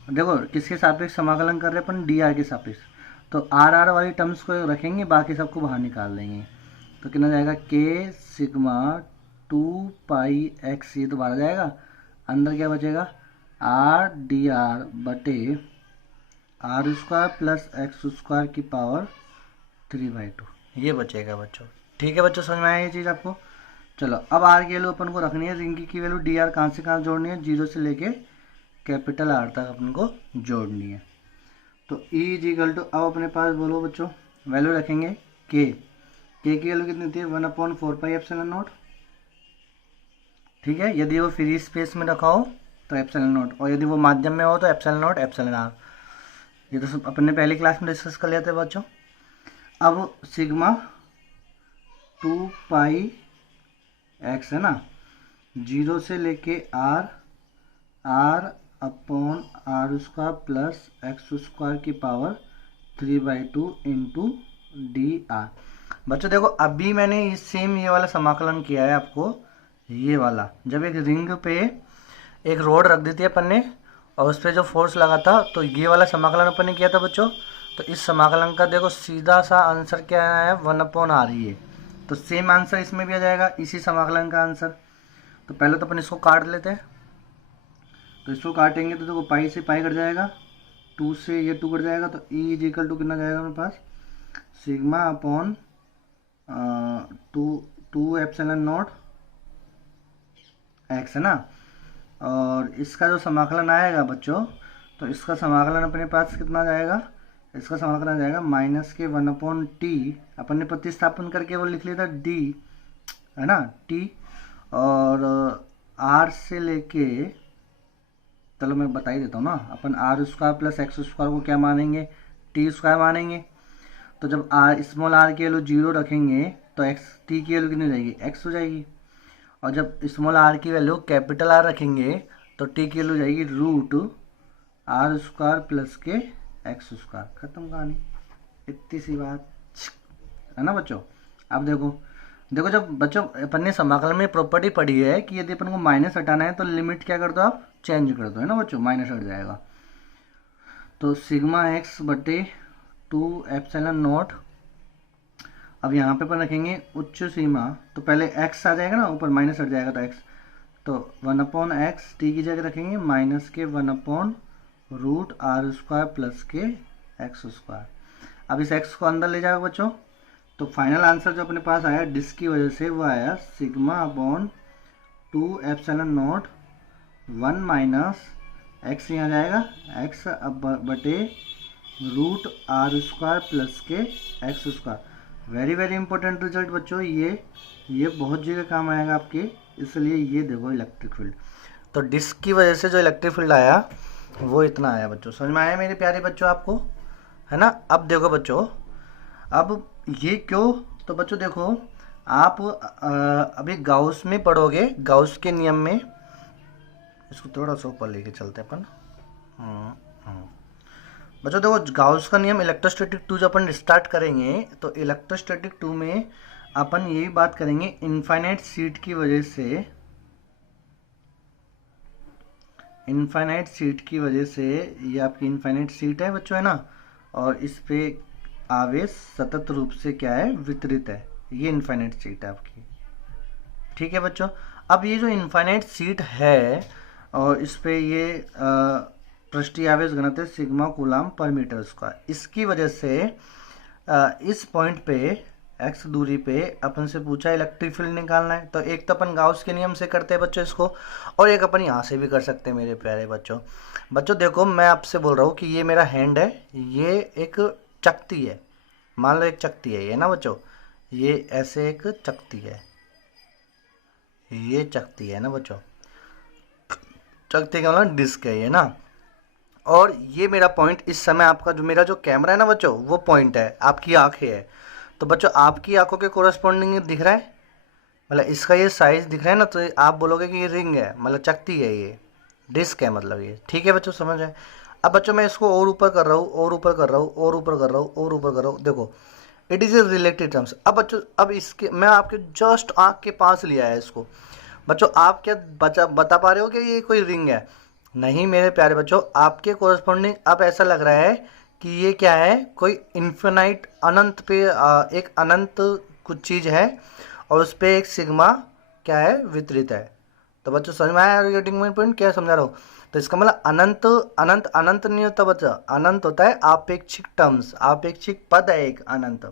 देखो किसके सापेक्ष समाकलन कर रहे हैं अपन, डी आर के सापेक्ष। तो आर आर वाली टर्म्स को रखेंगे, बाकी सबको बाहर निकाल लेंगे। तो कितना जाएगा, के सिग्मा 2πx, ये तो बाहर जाएगा। अंदर क्या बचेगा, आर डी आर बटे are square plus x square की पावर 3/2, ये बचेगा बच्चों। ठीक है बच्चों, समझ में आया ये चीज़ आपको। चलो अब आर की वैल्यू अपन को रखनी है, रिंग की वैल्यू डी आर कहाँ से कहाँ जोड़नी है, 0 से लेके कैपिटल आर तक अपन को जोड़नी है। तो E इज इक्वल टू, अब अपने पास बोलो बच्चों वैल्यू रखेंगे के की वैल्यू कितनी थी 1/4πε0। ठीक है, यदि वो फ्री स्पेस में रखा हो तो ε0, और यदि वो माध्यम में हो तो ε0 εr। ये तो सब अपन ने पहली क्लास में डिस्कस कर लिया था बच्चों। अब सिग्मा 2πx है ना, 0 से लेके r upon r square plus x square की पावर 3/2 इंटू डी आर। बच्चों देखो अभी मैंने सेम ये वाला समाकलन किया है आपको, ये वाला जब एक रिंग पे एक रोड रख दी थी अपन ने और उस पर जो फोर्स लगा था, तो ये वाला समाकलन अपन ने किया था बच्चों। तो इस समाकलन का देखो सीधा सा आंसर क्या है, 1/r ही है। तो सेम आंसर इसमें भी आ जाएगा, इसी समाकलन का आंसर। तो पहले तो अपन इसको काट लेते हैं। तो इसको काटेंगे तो देखो पाई से पाई कट जाएगा, 2 से ये 2 कट जाएगा। तो E इज इक्वल टू कितना जाएगा मेरे पास, sigma upon two epsilon naught X है ना। और इसका जो समाकलन आएगा बच्चों, तो इसका समाकलन अपने पास कितना जाएगा, इसका समाकलन आ जाएगा माइनस के 1/t, अपन ने प्रतिस्थापन करके वो लिख लिया था d है ना, t, और r से लेके, चलो मैं बता ही देता हूँ ना, अपन r square plus x square को क्या मानेंगे, t स्क्वायर मानेंगे। तो जब स्मॉल r की वैल्यू 0 रखेंगे तो t की वैल्यू कितनी हो जाएगी, x हो जाएगी। और जब स्मॉल r की वैल्यू कैपिटल R रखेंगे तो t की वैल्यू जाएगी √r स्क्वायर प्लस के एक्स स्क्वायर। खत्म कहानी, इतनी सी बात है ना बच्चों। अब देखो जब बच्चों अपन ने समाकलन में प्रॉपर्टी पढ़ी है कि यदि अपन को माइनस हटाना है तो लिमिट क्या कर दो आप, चेंज कर दो, है ना बच्चों, माइनस हट जाएगा। तो सिग्मा एक्स बटे 2 एप्सिलॉन नॉट, अब यहाँ पे अपन रखेंगे उच्च सीमा, तो पहले x आ जाएगा ना, ऊपर माइनस हट जाएगा तो x, तो 1/x t की जगह रखेंगे माइनस के 1/√r स्क्वायर प्लस के एक्स स्क्वायर। अब इस x को अंदर ले जाओ बच्चों, तो फाइनल आंसर जो अपने पास आया डिस्क की वजह से वो आया σ/2 एप्सिलॉन नॉट 1 माइनस x, यहाँ जाएगा x अब बटे √r स्क्वायर प्लस के x square. Very very important result बच्चों, ये बहुत जगह काम आएगा आपके, इसलिए ये देखो इलेक्ट्रिक फील्ड, तो डिस्क की वजह से जो इलेक्ट्रिक फील्ड आया वो इतना आया बच्चों। समझ में आया मेरे प्यारे बच्चों आपको, है ना। अब देखो बच्चों, अब ये क्यों, तो बच्चों देखो आप अभी गाउस में पढ़ोगे, गाउस के नियम में, इसको थोड़ा सा ऊपर लेके चलते अपन। बच्चों देखो गाउस का नियम इलेक्ट्रोस्टैटिक 2 जब अपन स्टार्ट करेंगे तो इलेक्ट्रोस्टैटिक 2 में अपन यही बात करेंगे, इनफाइनाइट सीट की वजह से, इनफाइनाइट सीट की वजह से, ये आपकी इनफाइनाइट सीट है बच्चों, है ना, और इस पे आवेश सतत रूप से क्या है, वितरित है, ये इनफाइनाइट सीट है आपकी। ठीक है बच्चों। अब ये जो इनफाइनाइट सीट है और इस पे ये पृष्ठीय आवेश घनत्व सिग्मा कूलाम पर मीटर स्क्वायर, इसकी वजह से इस पॉइंट पे x दूरी पे अपन से पूछा इलेक्ट्रिक फील्ड निकालना है। तो एक तो अपन गाउस के नियम से करते हैं बच्चों इसको, और एक अपन यहाँ से भी कर सकते हैं मेरे प्यारे बच्चों। बच्चों देखो मैं आपसे बोल रहा हूँ कि ये मेरा हैंड है, ये एक चकती है, मान लो एक चकती है ये ना बच्चों, ये ऐसे एक चकती है, ये चकती है ना बच्चों, चकती का मतलब डिस्क है ये ना। और ये मेरा पॉइंट इस समय आपका जो मेरा जो कैमरा है ना बच्चों, वो पॉइंट है, आपकी आंखें है। तो बच्चों आपकी आंखों के कोरस्पॉन्डिंग दिख रहा है, मतलब इसका ये साइज दिख रहा है ना, तो आप बोलोगे कि ये रिंग है, मतलब चकती है, ये डिस्क है मतलब ये। ठीक है बच्चों, समझ आए। अब बच्चों मैं इसको और ऊपर कर रहा हूँ, और ऊपर कर रहा हूँ, और ऊपर कर रहा हूँ, और ऊपर कर रहा हूँ, देखो it is a relative terms. अब बच्चों अब इसके मैं आपके जस्ट आँख के पास लिया है इसको। बच्चों आप क्या बता पा रहे हो कि ये कोई रिंग है? नहीं मेरे प्यारे बच्चों, आपके कोरस्पॉन्डिंग अब ऐसा लग रहा है कि ये क्या है, कोई इन्फिनाइट अनंत पे एक अनंत कुछ चीज़ है और उस पर एक सिग्मा क्या है, वितरित है। तो बच्चों समझ में आया गेटिंग पॉइंट क्या समझा रहा हूँ? तो इसका मतलब अनंत अनंत अनंत नहीं होता बच्चा, अनंत होता है आपेक्षिक टर्म्स, आपेक्षिक पद है एक अनंत,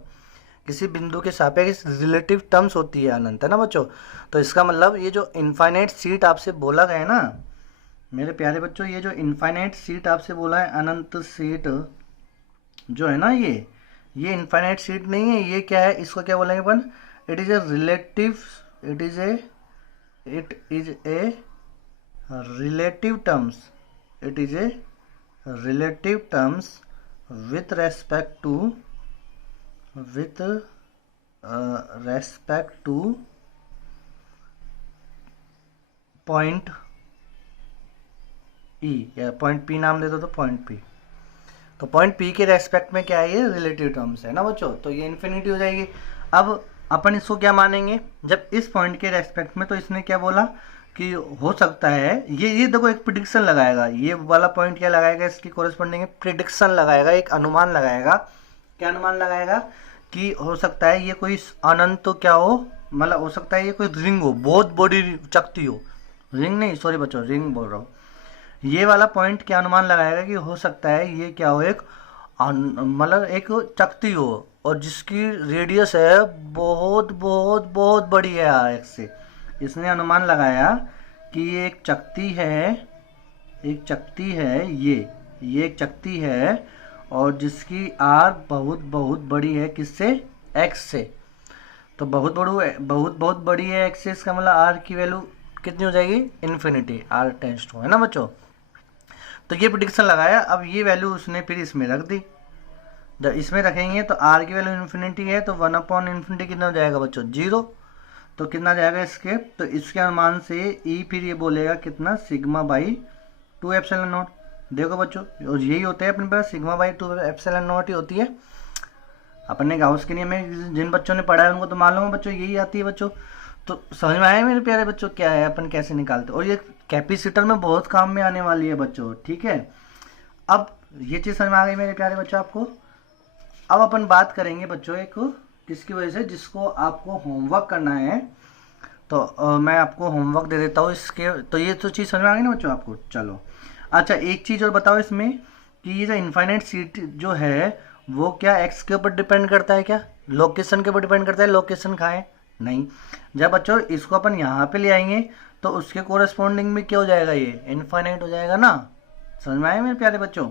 किसी बिंदु के सापेक्ष रिलेटिव टर्म्स होती है अनंत, है ना बच्चों। तो इसका मतलब ये जो इनफाइनाइट सीट आपसे बोला गया है ना मेरे प्यारे बच्चों, ये जो इनफाइनाइट सीट आपसे बोला है, अनंत सीट जो है ना, ये इनफाइनाइट सीट नहीं है, ये क्या है, इसको क्या बोलेंगे अपन, it is a relative, it is a relative terms, it is a relative terms with respect to point E, या पॉइंट पी नाम दे दो तो पॉइंट पी। तो पॉइंट पी के रेस्पेक्ट में क्या है, ये रिलेटिव टर्म्स है ना बच्चों, तो ये इन्फिनिटी हो जाएगी। अब अपन इसको क्या मानेंगे, जब इस पॉइंट के रेस्पेक्ट में, तो इसने क्या बोला कि हो सकता है ये देखो एक प्रिडिक्शन लगाएगा, ये वाला पॉइंट क्या लगाएगा, इसकी कोरेस्पॉन्डिंग प्रिडिक्शन लगाएगा, एक अनुमान लगाएगा। क्या अनुमान लगाएगा कि हो सकता है ये कोई अनंत तो क्या हो, मतलब हो सकता है ये कोई रिंग हो, बहुत बड़ी चकती हो, रिंग नहीं सॉरी बच्चों, रिंग बोल रहा हूँ। ये वाला पॉइंट क्या अनुमान लगाएगा कि हो सकता है ये क्या हो, एक मतलब एक चकती हो, और जिसकी रेडियस है बहुत बहुत बहुत बड़ी है आर एक्स से। इसने अनुमान लगाया कि ये एक चकती है, एक चकती है, ये एक चकती है और जिसकी आर बहुत बहुत बड़ी है, किससे? एक्स से। तो बहुत बहुत बड़ी है एक्स से, इसका मतलब आर की वैल्यू कितनी हो जाएगी? इन्फिनिटी, आर टेंस टू, है ना बच्चों। तो ये प्रिडिक्शन लगाया, अब ये वैल्यू उसने फिर इसमें रख दी। जब इसमें रखेंगे तो आर की वैल्यू इन्फिनिटी है, तो 1/इन्फिनिटी कितना हो जाएगा बच्चों? 0। तो कितना जाएगा इसके? तो इसके अनुमान से ई फिर ये बोलेगा कितना? Sigma by 2 epsilon naught. देखो बच्चों, और यही होता है अपने पास, सिग्मा बाई 2 एप्सिलॉन नॉट ही होती है। अपन ने गाउस के नियम में जिन बच्चों ने पढ़ा है उनको तो मालूम है बच्चों, यही आती है बच्चों। तो समझ में आया मेरे प्यारे बच्चों क्या है, अपन कैसे निकालते? और ये कैपेसिटर में बहुत काम में आने वाली है बच्चों, ठीक है। अब ये चीज़ समझ में आ गई मेरे प्यारे बच्चों आपको। अब अपन बात करेंगे बच्चों एक किसकी वजह से, जिसको आपको होमवर्क करना है। तो मैं आपको होमवर्क दे देता हूँ इसके। तो ये तो चीज़ समझ में आ गई ना बच्चों आपको। चलो अच्छा, एक चीज़ और बताओ इसमें कि ये जो इनफाइनाइट सीट जो है वो क्या एक्स के ऊपर डिपेंड करता है? क्या लोकेशन के ऊपर डिपेंड करता है? लोकेशन कहाँ है? नहीं। जब बच्चों इसको अपन यहाँ पे ले आएंगे तो उसके कोरस्पॉन्डिंग में क्या हो जाएगा? ये इनफाइनाइट हो जाएगा ना। समझ में आया मेरे प्यारे बच्चों?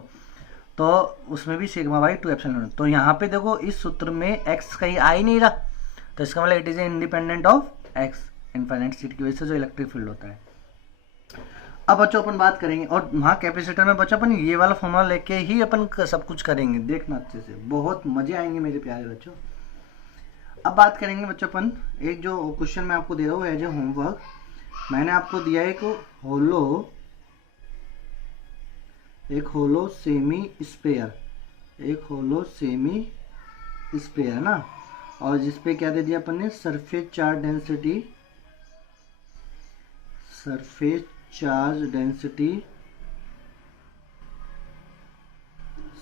तो उसमें भी सिग्मा बाई 2 एप्सिलॉन। तो यहाँ पे देखो इस सूत्र में एक्स कहीं आ ही नहीं रहा, तो इसका मतलब it is independent of x, infinite sheet की वजह से जो इलेक्ट्रिक फील्ड होता है। अब बच्चों अपन बात करेंगे, और वहाँ कैपेसिटर में बच्चों अपन ये वाला फॉर्मूला लेके ही अपन सब कुछ करेंगे, देखना अच्छे से, बहुत मजे आएंगे मेरे प्यारे बच्चों। अब बात करेंगे बच्चों अपन, एक जो क्वेश्चन मैं आपको दे रहा हूँ एज ए होमवर्क, मैंने आपको दिया है एक होलो सेमी स्पेयर, एक होलो सेमी स्पेयर ना, और जिसपे क्या दे दिया अपन ने? Surface charge density, surface charge density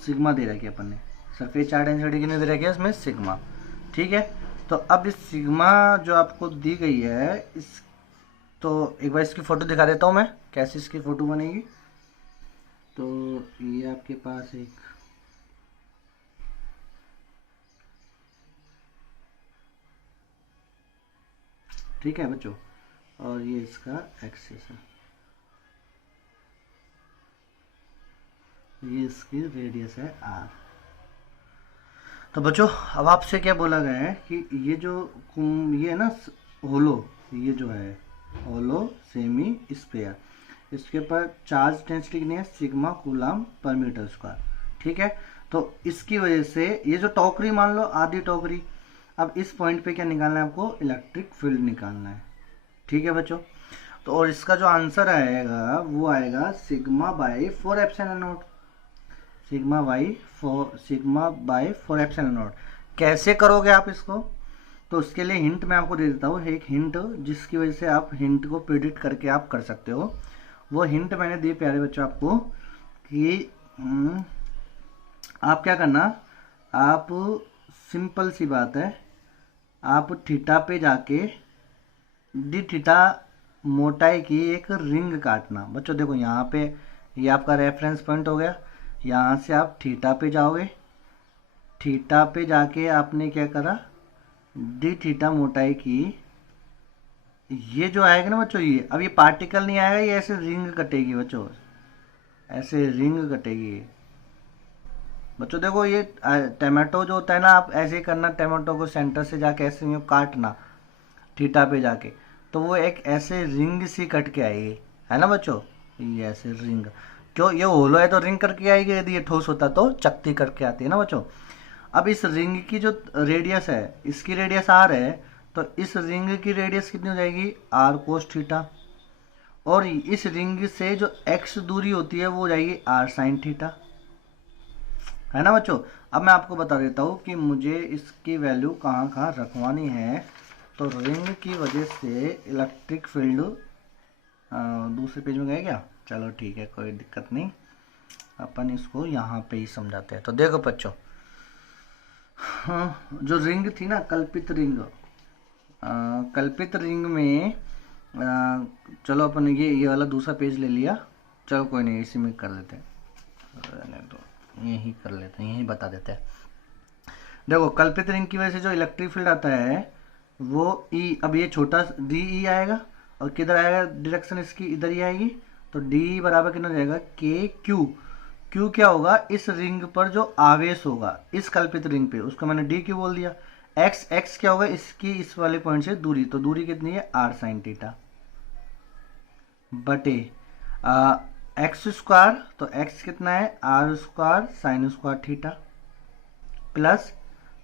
sigma दे रखी है अपन ने। सरफेस चार्ज डेंसिटी कितनी दे रखी है इसमें? सिग्मा, ठीक है। तो अब इस सिग्मा जो आपको दी गई है, इस तो एक बार इसकी फोटो दिखा देता हूँ मैं, कैसे इसकी फोटो बनेगी। तो ये आपके पास एक ठीक है बच्चों, और ये इसका एक्सिस है, ये इसकी रेडियस है आर। तो बच्चों अब आपसे क्या बोला गया है कि ये जो ये है ना होलो, ये जो है होलो सेमी स्फीयर, इसके ऊपर चार्ज डेंसिटी कितनी है? सिग्मा कूलम पर मीटर स्क्वायर, ठीक है। तो इसकी वजह से ये जो टोकरी मान लो आधी टोकरी, अब इस पॉइंट पे क्या निकालना है आपको? इलेक्ट्रिक फील्ड निकालना है, ठीक है बच्चों। तो और इसका जो आंसर आएगा वो आएगा sigma by 4 epsilon not, sigma by 4 epsilon not. कैसे करोगे आप इसको? तो उसके लिए हिंट मैं आपको दे देता हूँ, एक हिंट जिसकी वजह से आप हिंट को प्रिडिक्ट करके आप कर सकते हो। वो हिंट मैंने दी प्यारे बच्चों आपको कि आप क्या करना, आप सिंपल सी बात है, आप थीटा पे जाके डी थीटा मोटाई की एक रिंग काटना। बच्चों देखो यहाँ पे ये आपका रेफरेंस पॉइंट हो गया, यहाँ से आप थीटा पे जाओगे, थीटा पे जाके आपने क्या करा? डी थीटा मोटाई की, ये जो आएगा ना बच्चों, ये अब ये पार्टिकल नहीं आएगा, ये ऐसे रिंग कटेगी बच्चों, ऐसे रिंग कटेगी। बच्चों देखो ये टमाटो जो होता है ना, आप ऐसे ही करना, टमाटो को सेंटर से जाके ऐसे यूँ काटना थीटा पे जाके, तो वो एक ऐसे रिंग सी कट के आएगी, है ना बच्चों। ये ऐसे रिंग, क्यों? ये होलो है तो रिंग करके आएगी, यदि ये ठोस होता तो चकती करके आती है ना बच्चों। अब इस रिंग की जो रेडियस है, इसकी रेडियस आर है, तो इस रिंग की रेडियस कितनी हो जाएगी? आर कोस थीटा, और इस रिंग से जो एक्स दूरी होती है वो हो जाएगी आर साइन थीटा, है ना बच्चों। अब मैं आपको बता देता हूँ कि मुझे इसकी वैल्यू कहाँ कहाँ रखवानी है। तो रिंग की वजह से इलेक्ट्रिक फील्ड दूसरे पेज में गए क्या? चलो ठीक है, कोई दिक्कत नहीं, अपन इसको यहाँ पे ही समझाते हैं। तो देखो बच्चों, हाँ, जो रिंग थी ना, कल्पित रिंग, कल्पित रिंग में चलो अपन ये वाला दूसरा पेज ले लिया, चलो कोई नहीं, इसी में कर लेते हैं, तो यही कर लेते हैं, यही बता देते हैं। देखो कल्पित रिंग की वजह से जो इलेक्ट्रिक फील्ड आता है वो ई, अब ये छोटा डी ई आएगा और किधर आएगा, डायरेक्शन इसकी इधर ही आएगी, तो डी बराबर कितना हो जाएगा, के क्यू। क्यू क्या होगा, इस रिंग पर जो आवेश होगा इस कल्पित रिंग पे, उसको मैंने डी क्यू बोल दिया। एक्स, एक्स क्या होगा, इसकी इस वाले पॉइंट से दूरी, तो दूरी कितनी है, आर साइन थीटा बटे एक्स स्क्वायर, तो एक्स कितना है, r square sine square theta plus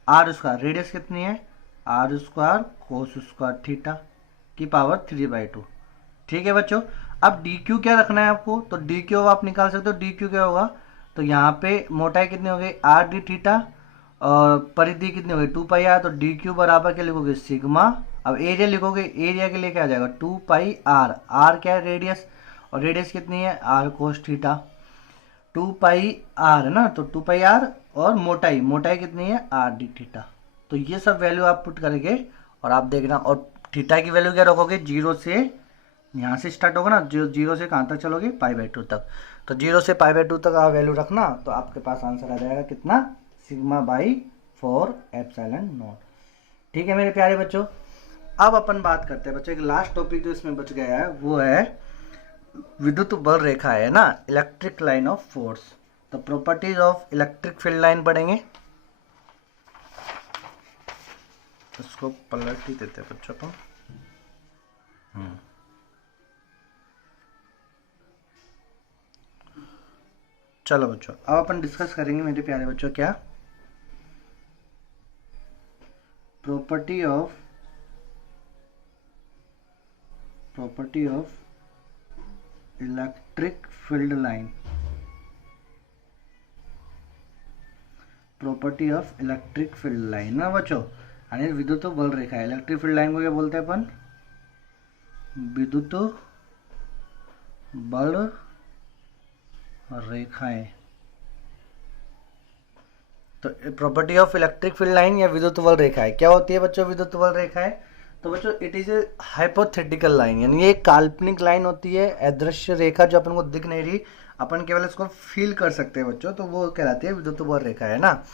r square, radius कितनी है, r square cos square theta की पावर 3/2। ठीक है बच्चों, अब डी क्यू क्या रखना है आपको, तो डी क्यू आप निकाल सकते हो, डी क्यू क्या होगा, तो यहाँ पे मोटाई कितनी हो गई, आर डी थीटा, और परिधि कितनी हो गई, 2 पाई आर, तो डी क्यू बराबर क्या लिखोगे, सिग्मा। अब एरिया लिखोगे, एरिया के लिए क्या आ जाएगा, 2 पाई आर, आर क्या है, रेडियस, और रेडियस कितनी है, r cos theta, 2 pi r है ना, तो 2 पाई आर, और मोटाई, मोटाई कितनी है, आर डी थीटा। तो ये सब वैल्यू आप पुट करेंगे और आप देखना, और थीटा की वैल्यू क्या रखोगे, 0 से, यहाँ से स्टार्ट होगा ना, 0 से कहाँ तक चलोगे, π/2 तक, तो 0 से π/2 तक आप वैल्यू रखना, तो आपके पास आंसर आ जाएगा कितना, σ/4ε0। ठीक है मेरे प्यारे बच्चों, अब अपन बात करते हैं बच्चों, एक लास्ट टॉपिक जो इसमें बच गया है वो है विद्युत बल रेखा है ना, इलेक्ट्रिक लाइन ऑफ फोर्स। तो properties of electric field line पढ़ेंगे, इसको पलट ही देते हैं बच्चों को। चलो बच्चों, अब अपन डिस्कस करेंगे मेरे प्यारे बच्चों, क्या property of electric field line, property of electric field line ना बच्चों, यानी विद्युत बल रेखा है। इलेक्ट्रिक फील्ड लाइन को क्या बोलते हैं अपन, विद्युत बल रेखाएं। तो property of electric field line या विद्युत बल रेखा है, क्या होती है बच्चों विद्युत बल रेखा है, तो बच्चों it is A hypothetical line, यानी ये एक काल्पनिक लाइन होती है, अदृश्य रेखा जो अपन को दिख नहीं रही, अपन केवल इसको फील कर सकते हैं बच्चों, तो वो कहलाती है विद्युत बल रेखा है ना।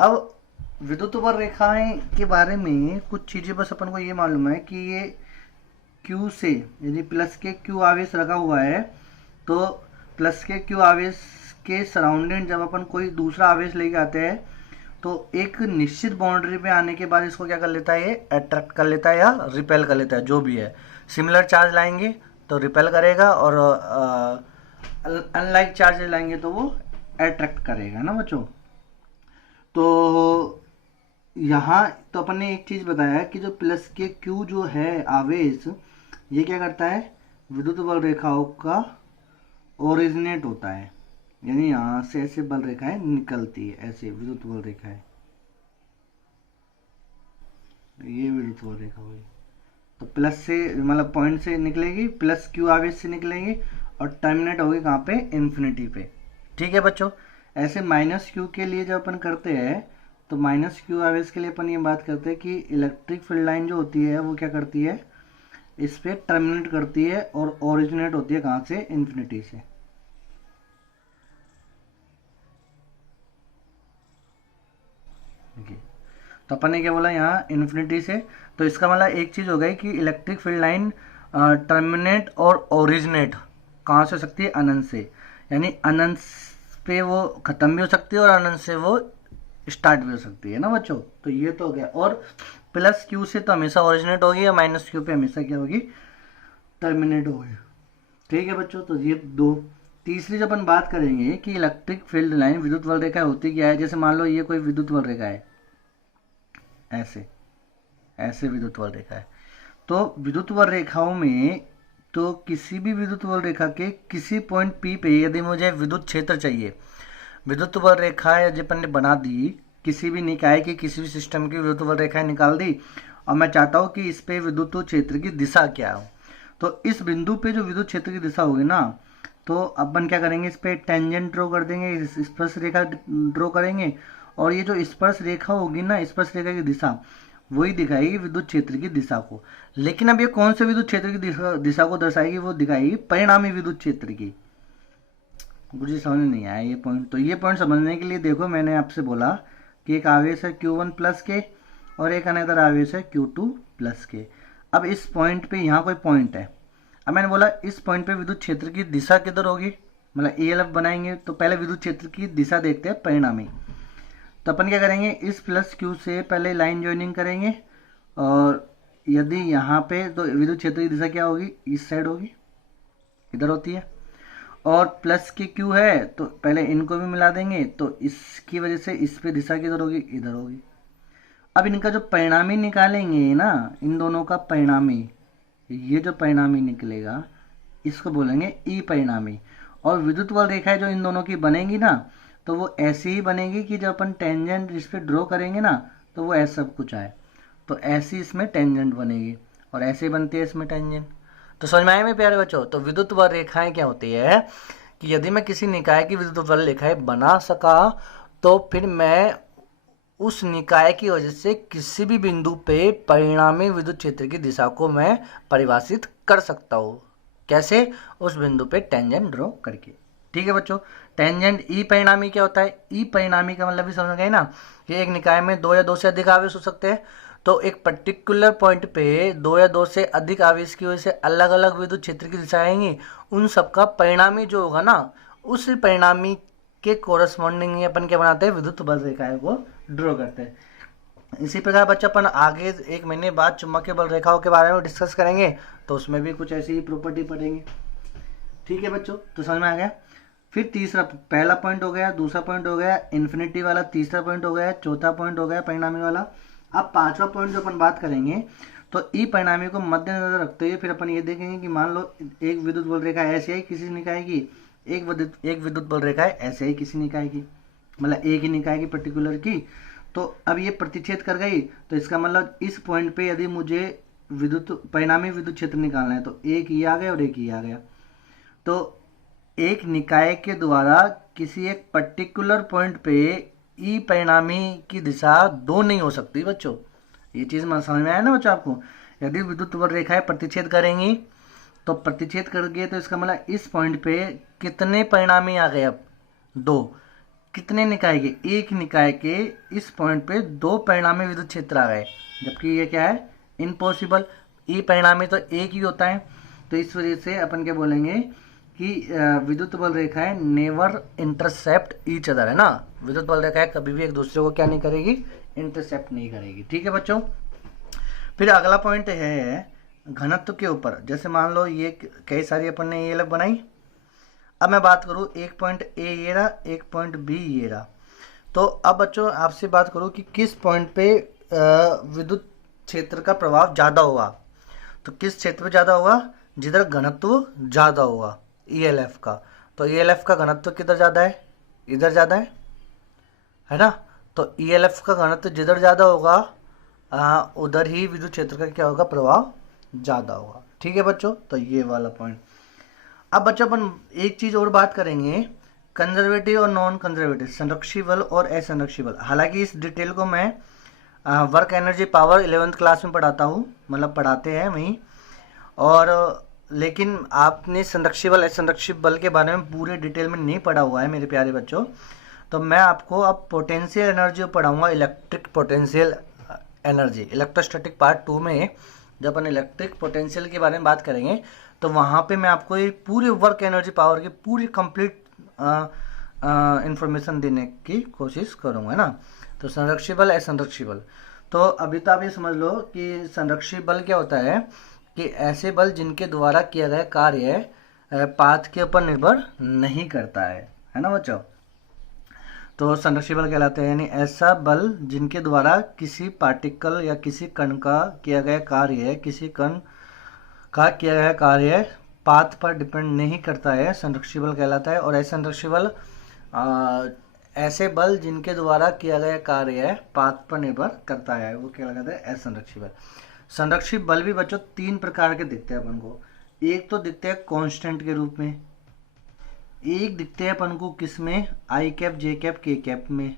अब विद्युत बल रेखाएं के बारे में कुछ चीजें बस अपन को ये मालूम है कि ये Q से, यदि प्लस के Q आवेश रखा हुआ है, तो प्लस के Q आवेश के सराउंडिंग जब अपन कोई दूसरा आवेश लेके आते हैं तो एक निश्चित बाउंड्री पे आने के बाद इसको क्या कर लेता है, ये अट्रैक्ट कर लेता है या रिपेल कर लेता है, जो भी है। सिमिलर चार्ज लाएंगे तो रिपेल करेगा, और अनलाइक चार्ज लाएंगे तो वो अट्रैक्ट करेगा ना बच्चों। तो यहाँ तो अपन ने एक चीज बताया कि जो प्लस के Q जो है आवेश, ये क्या करता है, विद्युत बल रेखाओं का ओरिजिनेट होता है, यानी यहाँ से ऐसे बल रेखाएं निकलती है, ऐसे विद्युत बल रेखा है, ये विद्युत बल रेखा हुई, तो प्लस से मतलब पॉइंट से निकलेगी, प्लस Q आवेश से निकलेगी और टर्मिनेट होगी कहाँ पे, इन्फिनिटी पे। ठीक है बच्चों, ऐसे माइनस Q के लिए जब अपन करते हैं तो माइनस Q आवेश के लिए अपन ये बात करते हैं कि इलेक्ट्रिक फील्ड लाइन जो होती है वो क्या करती है, इस पे टर्मिनेट करती है और ओरिजिनेट होती है कहाँ से, इन्फिनिटी से। तो अपन ने क्या बोला यहाँ, इन्फिनिटी से, तो इसका मतलब एक चीज हो गई कि इलेक्ट्रिक फील्ड लाइन टर्मिनेट और ओरिजिनेट कहाँ से हो सकती है, अनंत से, यानी अनंत पे वो खत्म भी हो सकती है और अनंत से वो स्टार्ट भी हो सकती है ना बच्चों। तो ये तो हो गया, और प्लस Q से तो हमेशा ओरिजिनेट होगी, या माइनस Q पे हमेशा क्या होगी, टर्मिनेट होगी। ठीक है बच्चों, तो ये दो। तीसरी जब अपन बात करेंगे कि इलेक्ट्रिक फील्ड लाइन विद्युत बल रेखा होती क्या है, जैसे मान लो ये कोई विद्युत बल रेखा है, ऐसे ऐसे विद्युत बल रेखा है, तो विद्युत बल रेखाओं में तो किसी भी विद्युत बल रेखा के किसी पॉइंट P पे यदि मुझे विद्युत क्षेत्र चाहिए, विद्युत बल रेखा यदि अपन ने बना दी, किसी भी निकाय की किसी भी सिस्टम की विद्युत बल रेखाएं निकाल दी, और मैं चाहता हूँ कि इस पे विद्युत क्षेत्र की दिशा क्या हो, तो इस बिंदु पे जो विद्युत क्षेत्र की दिशा होगी ना, तो अपन क्या करेंगे, इस पे टेंजेंट ड्रॉ कर देंगे, स्पर्श रेखा ड्रॉ करेंगे, और ये जो स्पर्श रेखा होगी ना, स्पर्श रेखा की दिशा वही दिखाएगी विद्युत क्षेत्र की दिशा को। लेकिन अब ये कौन से विद्युत क्षेत्र की दिशा को दर्शाएगी, वो दिखाएगी परिणामी विद्युत क्षेत्र की। मुझे समझ नहीं आया ये पॉइंट, तो ये पॉइंट समझने के लिए देखो मैंने आपसे बोला कि एक आवेश है Q1 प्लस के और एक अनदर आवेश है Q2 प्लस के। अब इस पॉइंट पे यहाँ कोई पॉइंट है। अब मैंने बोला इस पॉइंट पे विद्युत क्षेत्र की दिशा किधर होगी, मतलब ELF बनाएंगे तो पहले विद्युत क्षेत्र की दिशा देखते हैं परिणामी। तो अपन क्या करेंगे, इस प्लस क्यू से पहले लाइन ज्वाइनिंग करेंगे और यदि यहाँ पे तो विद्युत क्षेत्र की दिशा क्या होगी, इस साइड होगी, इधर होती है। और प्लस की क्यू है तो पहले इनको भी मिला देंगे तो इसकी वजह से इस पे दिशा किधर होगी, इधर होगी। अब इनका जो परिणामी निकालेंगे ना, इन दोनों का परिणामी, ये जो परिणामी निकलेगा इसको बोलेंगे ई परिणामी। और विद्युत बल रेखाएं जो इन दोनों की बनेगी ना, तो वो ऐसी ही बनेगी कि जब अपन टेंजेंट इस पर ड्रॉ करेंगे ना तो वो ऐसा सब कुछ आए, तो ऐसी इसमें टेंजेंट बनेगी और ऐसे बनती है इसमें टेंजेंट। तो समझ में आए मेरे प्यारे बच्चों। तो विद्युत बल रेखाएं क्या होती है कि यदि मैं किसी निकाय की विद्युत बल रेखाएं बना सका तो फिर मैं उस निकाय की वजह से किसी भी बिंदु पे परिणामी विद्युत क्षेत्र की दिशा को मैं परिभाषित कर सकता हूँ। कैसे, उस बिंदु पे टेंजेंट ड्रॉ करके। ठीक है बच्चों। टेंजेंट ई परिणामी क्या होता है, ई परिणामी का मतलब भी समझ गए ना कि एक निकाय में दो या दो से अधिक आवेश हो सकते हैं। तो एक पर्टिकुलर पॉइंट पे दो या दो से अधिक आवेश की वजह से अलग अलग विद्युत क्षेत्र की दिशा आएंगी, उन सबका परिणामी जो होगा ना, उस परिणामी के कोरस्पॉन्डिंग अपन क्या बनाते हैं, विद्युत बल रेखाएं को ड्रॉ करते हैं। इसी प्रकार बच्चा अपन आगे एक महीने बाद चुंबकीय बल रेखाओं के बारे में डिस्कस करेंगे, तो उसमें भी कुछ ऐसी ही प्रॉपर्टी पढ़ेंगे। ठीक है बच्चों, तो समझ में आ गया। फिर तीसरा, पहला पॉइंट हो गया, दूसरा पॉइंट हो गया इन्फिनिटी वाला, तीसरा पॉइंट हो गया, चौथा पॉइंट हो गया परिणामी वाला। अब पांचवा पॉइंट जो अपन बात करेंगे तो ई परिणामी को मद्देनजर रखते हुए फिर अपन ये देखेंगे कि मान लो एक विद्युत बल रेखा ऐसी है किसी निकाय की, एक विद्युत बल रेखा है ऐसे ही किसी निकाय की, मतलब एक ही निकाय की पर्टिकुलर की। तो अब ये प्रतिच्छेद कर गई, तो इसका मतलब इस पॉइंट पे यदि मुझे परिणामी विद्युत क्षेत्र निकालना है तो एक ये आ गया और एक ये आ गया। तो एक निकाय के द्वारा किसी एक पर्टिकुलर पॉइंट पे ई परिणामी की दिशा दो नहीं हो सकती बच्चों। ये चीज समझ में आया ना बच्चों आपको। यदि विद्युत बल रेखाएं प्रतिच्छेद करेंगी तो प्रतिच्छेद करेंगे तो इसका मतलब इस पॉइंट पे कितने परिणामी आ गए, अब दो। कितने निकाय के, एक निकाय के इस पॉइंट पे दो परिणामी विद्युत क्षेत्र आ गए, जबकि ये क्या है, इम्पॉसिबल। ई परिणामी तो एक ही होता है। तो इस वजह से अपन क्या बोलेंगे कि विद्युत बल रेखाएं नेवर इंटरसेप्ट ईच अदर, है ना। विद्युत बल रेखाएं कभी भी एक दूसरे को क्या नहीं करेगी, इंटरसेप्ट नहीं करेगी। ठीक है बच्चों। फिर अगला पॉइंट है घनत्व के ऊपर। जैसे मान लो ये कई सारी अपन ने ELF बनाई। अब मैं बात करूँ एक पॉइंट ए ये रहा, एक पॉइंट बी ये रहा। तो अब बच्चों आपसे बात करूँ कि किस पॉइंट पे विद्युत क्षेत्र का प्रभाव ज़्यादा होगा। तो किस क्षेत्र पे ज़्यादा होगा, जिधर घनत्व ज़्यादा होगा ELF का। तो ELF का घनत्व किधर ज़्यादा है, इधर ज़्यादा है ना। तो ELF का घनत्व जिधर ज़्यादा होगा उधर ही विद्युत क्षेत्र का क्या होगा, प्रभाव ज़्यादा होगा। ठीक है बच्चों, तो ये वाला पॉइंट। अब बच्चों अपन एक चीज़ और बात करेंगे, कंजर्वेटिव और नॉन कंजर्वेटिव, संरक्षी बल और असंरक्षी बल। हालांकि इस डिटेल को मैं work energy power 11th class में पढ़ाता हूँ, मतलब पढ़ाते हैं वहीं। और लेकिन आपने संरक्षी बल असंरक्षी बल के बारे में पूरे डिटेल में नहीं पढ़ा हुआ है मेरे प्यारे बच्चों। तो मैं आपको अब पोटेंशियल एनर्जी पढ़ाऊँगा, electric potential energy. Electrostatic part 2 में जब अपन इलेक्ट्रिक पोटेंशियल के बारे में बात करेंगे तो वहाँ पे मैं आपको ये पूरे वर्क एनर्जी पावर की पूरी कंप्लीट इंफॉर्मेशन देने की कोशिश करूँगा, है ना। तो संरक्षी बल असंरक्षी बल। तो अभी तो आप ये समझ लो कि संरक्षी बल क्या होता है कि ऐसे बल जिनके द्वारा किया गया कार्य पाथ के ऊपर निर्भर नहीं करता है ना बच्चों। तो संरक्षी बल कहलाते हैं, यानी ऐसा बल जिनके द्वारा किसी पार्टिकल या किसी कण का किया गया कार्य, किसी कण का किया गया कार्य पाथ पर डिपेंड नहीं करता है, संरक्षी बल कहलाता है। और असंरक्षी बल ऐसे बल जिनके द्वारा किया गया कार्य पाथ पर निर्भर करता है, वो क्या कहलाता है, असंरक्षी बल। संरक्षी बल भी बच्चों तीन प्रकार के दिखते हैं अपन को। एक तो दिखते हैं कांस्टेंट के रूप में, एक दिखते हैं अपन को किस में, आई कैप जे कैप के कैप में,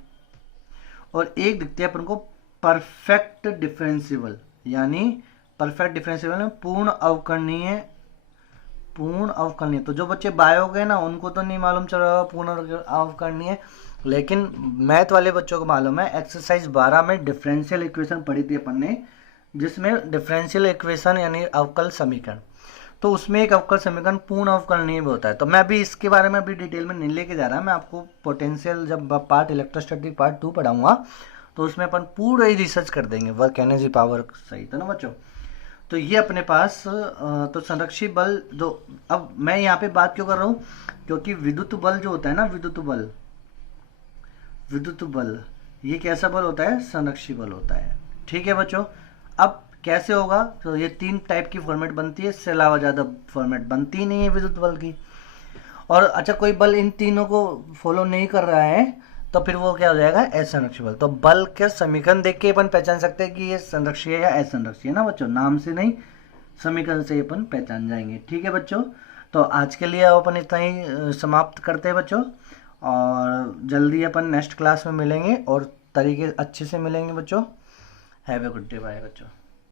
और एक दिखते हैं अपन को परफेक्ट डिफरेंशियल, यानी परफेक्ट डिफरेंशियल में पूर्ण अवकरणीय। पूर्ण अवकरणीय तो जो बच्चे बायो गए ना उनको तो नहीं मालूम चल रहा पूर्ण अवकरणीय, लेकिन मैथ वाले बच्चों को मालूम है, एक्सरसाइज 12 में डिफरेंशियल इक्वेशन पढ़ी थी अपन ने, जिसमें डिफरेंशियल इक्वेशन यानी अवकल समीकरण, तो उसमें एक अवकल समीकरण पूर्ण अवकलनीय भी होता है। तो मैं अभी इसके बारे में अभी डिटेल में नहीं लेके जा रहा, मैं आपको पोटेंशियल जब पार्ट इलेक्ट्रोस्टैटिक पार्ट 2 पढ़ाऊंगा तो उसमें अपन पूरा ही रिसर्च कर देंगे, वर्क एनर्जी पावर सही था ना बच्चों। तो ये अपने पास तो संरक्षित बल जो, अब मैं यहाँ पे बात क्यों कर रहा हूँ, क्योंकि विद्युत बल जो होता है ना, विद्युत बल ये कैसा बल होता है, संरक्षित बल होता है। ठीक है बच्चों, अब कैसे होगा, तो ये 3 टाइप की फॉर्मेट बनती है, इससे अलावा ज़्यादा फॉर्मेट बनती नहीं है विद्युत बल की। और अच्छा, कोई बल इन तीनों को फॉलो नहीं कर रहा है तो फिर वो क्या हो जाएगा, असंरक्षित बल। तो बल के समीकरण देख के अपन पहचान सकते हैं कि ये संरक्षीय है या असंरक्षीय है ना बच्चों, नाम से नहीं समीकरण से अपन पहचान जाएंगे। ठीक है बच्चों, तो आज के लिए अपन इतना ही समाप्त करते हैं बच्चों, और जल्दी अपन नेक्स्ट क्लास में मिलेंगे और तरीके अच्छे से मिलेंगे बच्चों। Have a good day, bye बच्चों।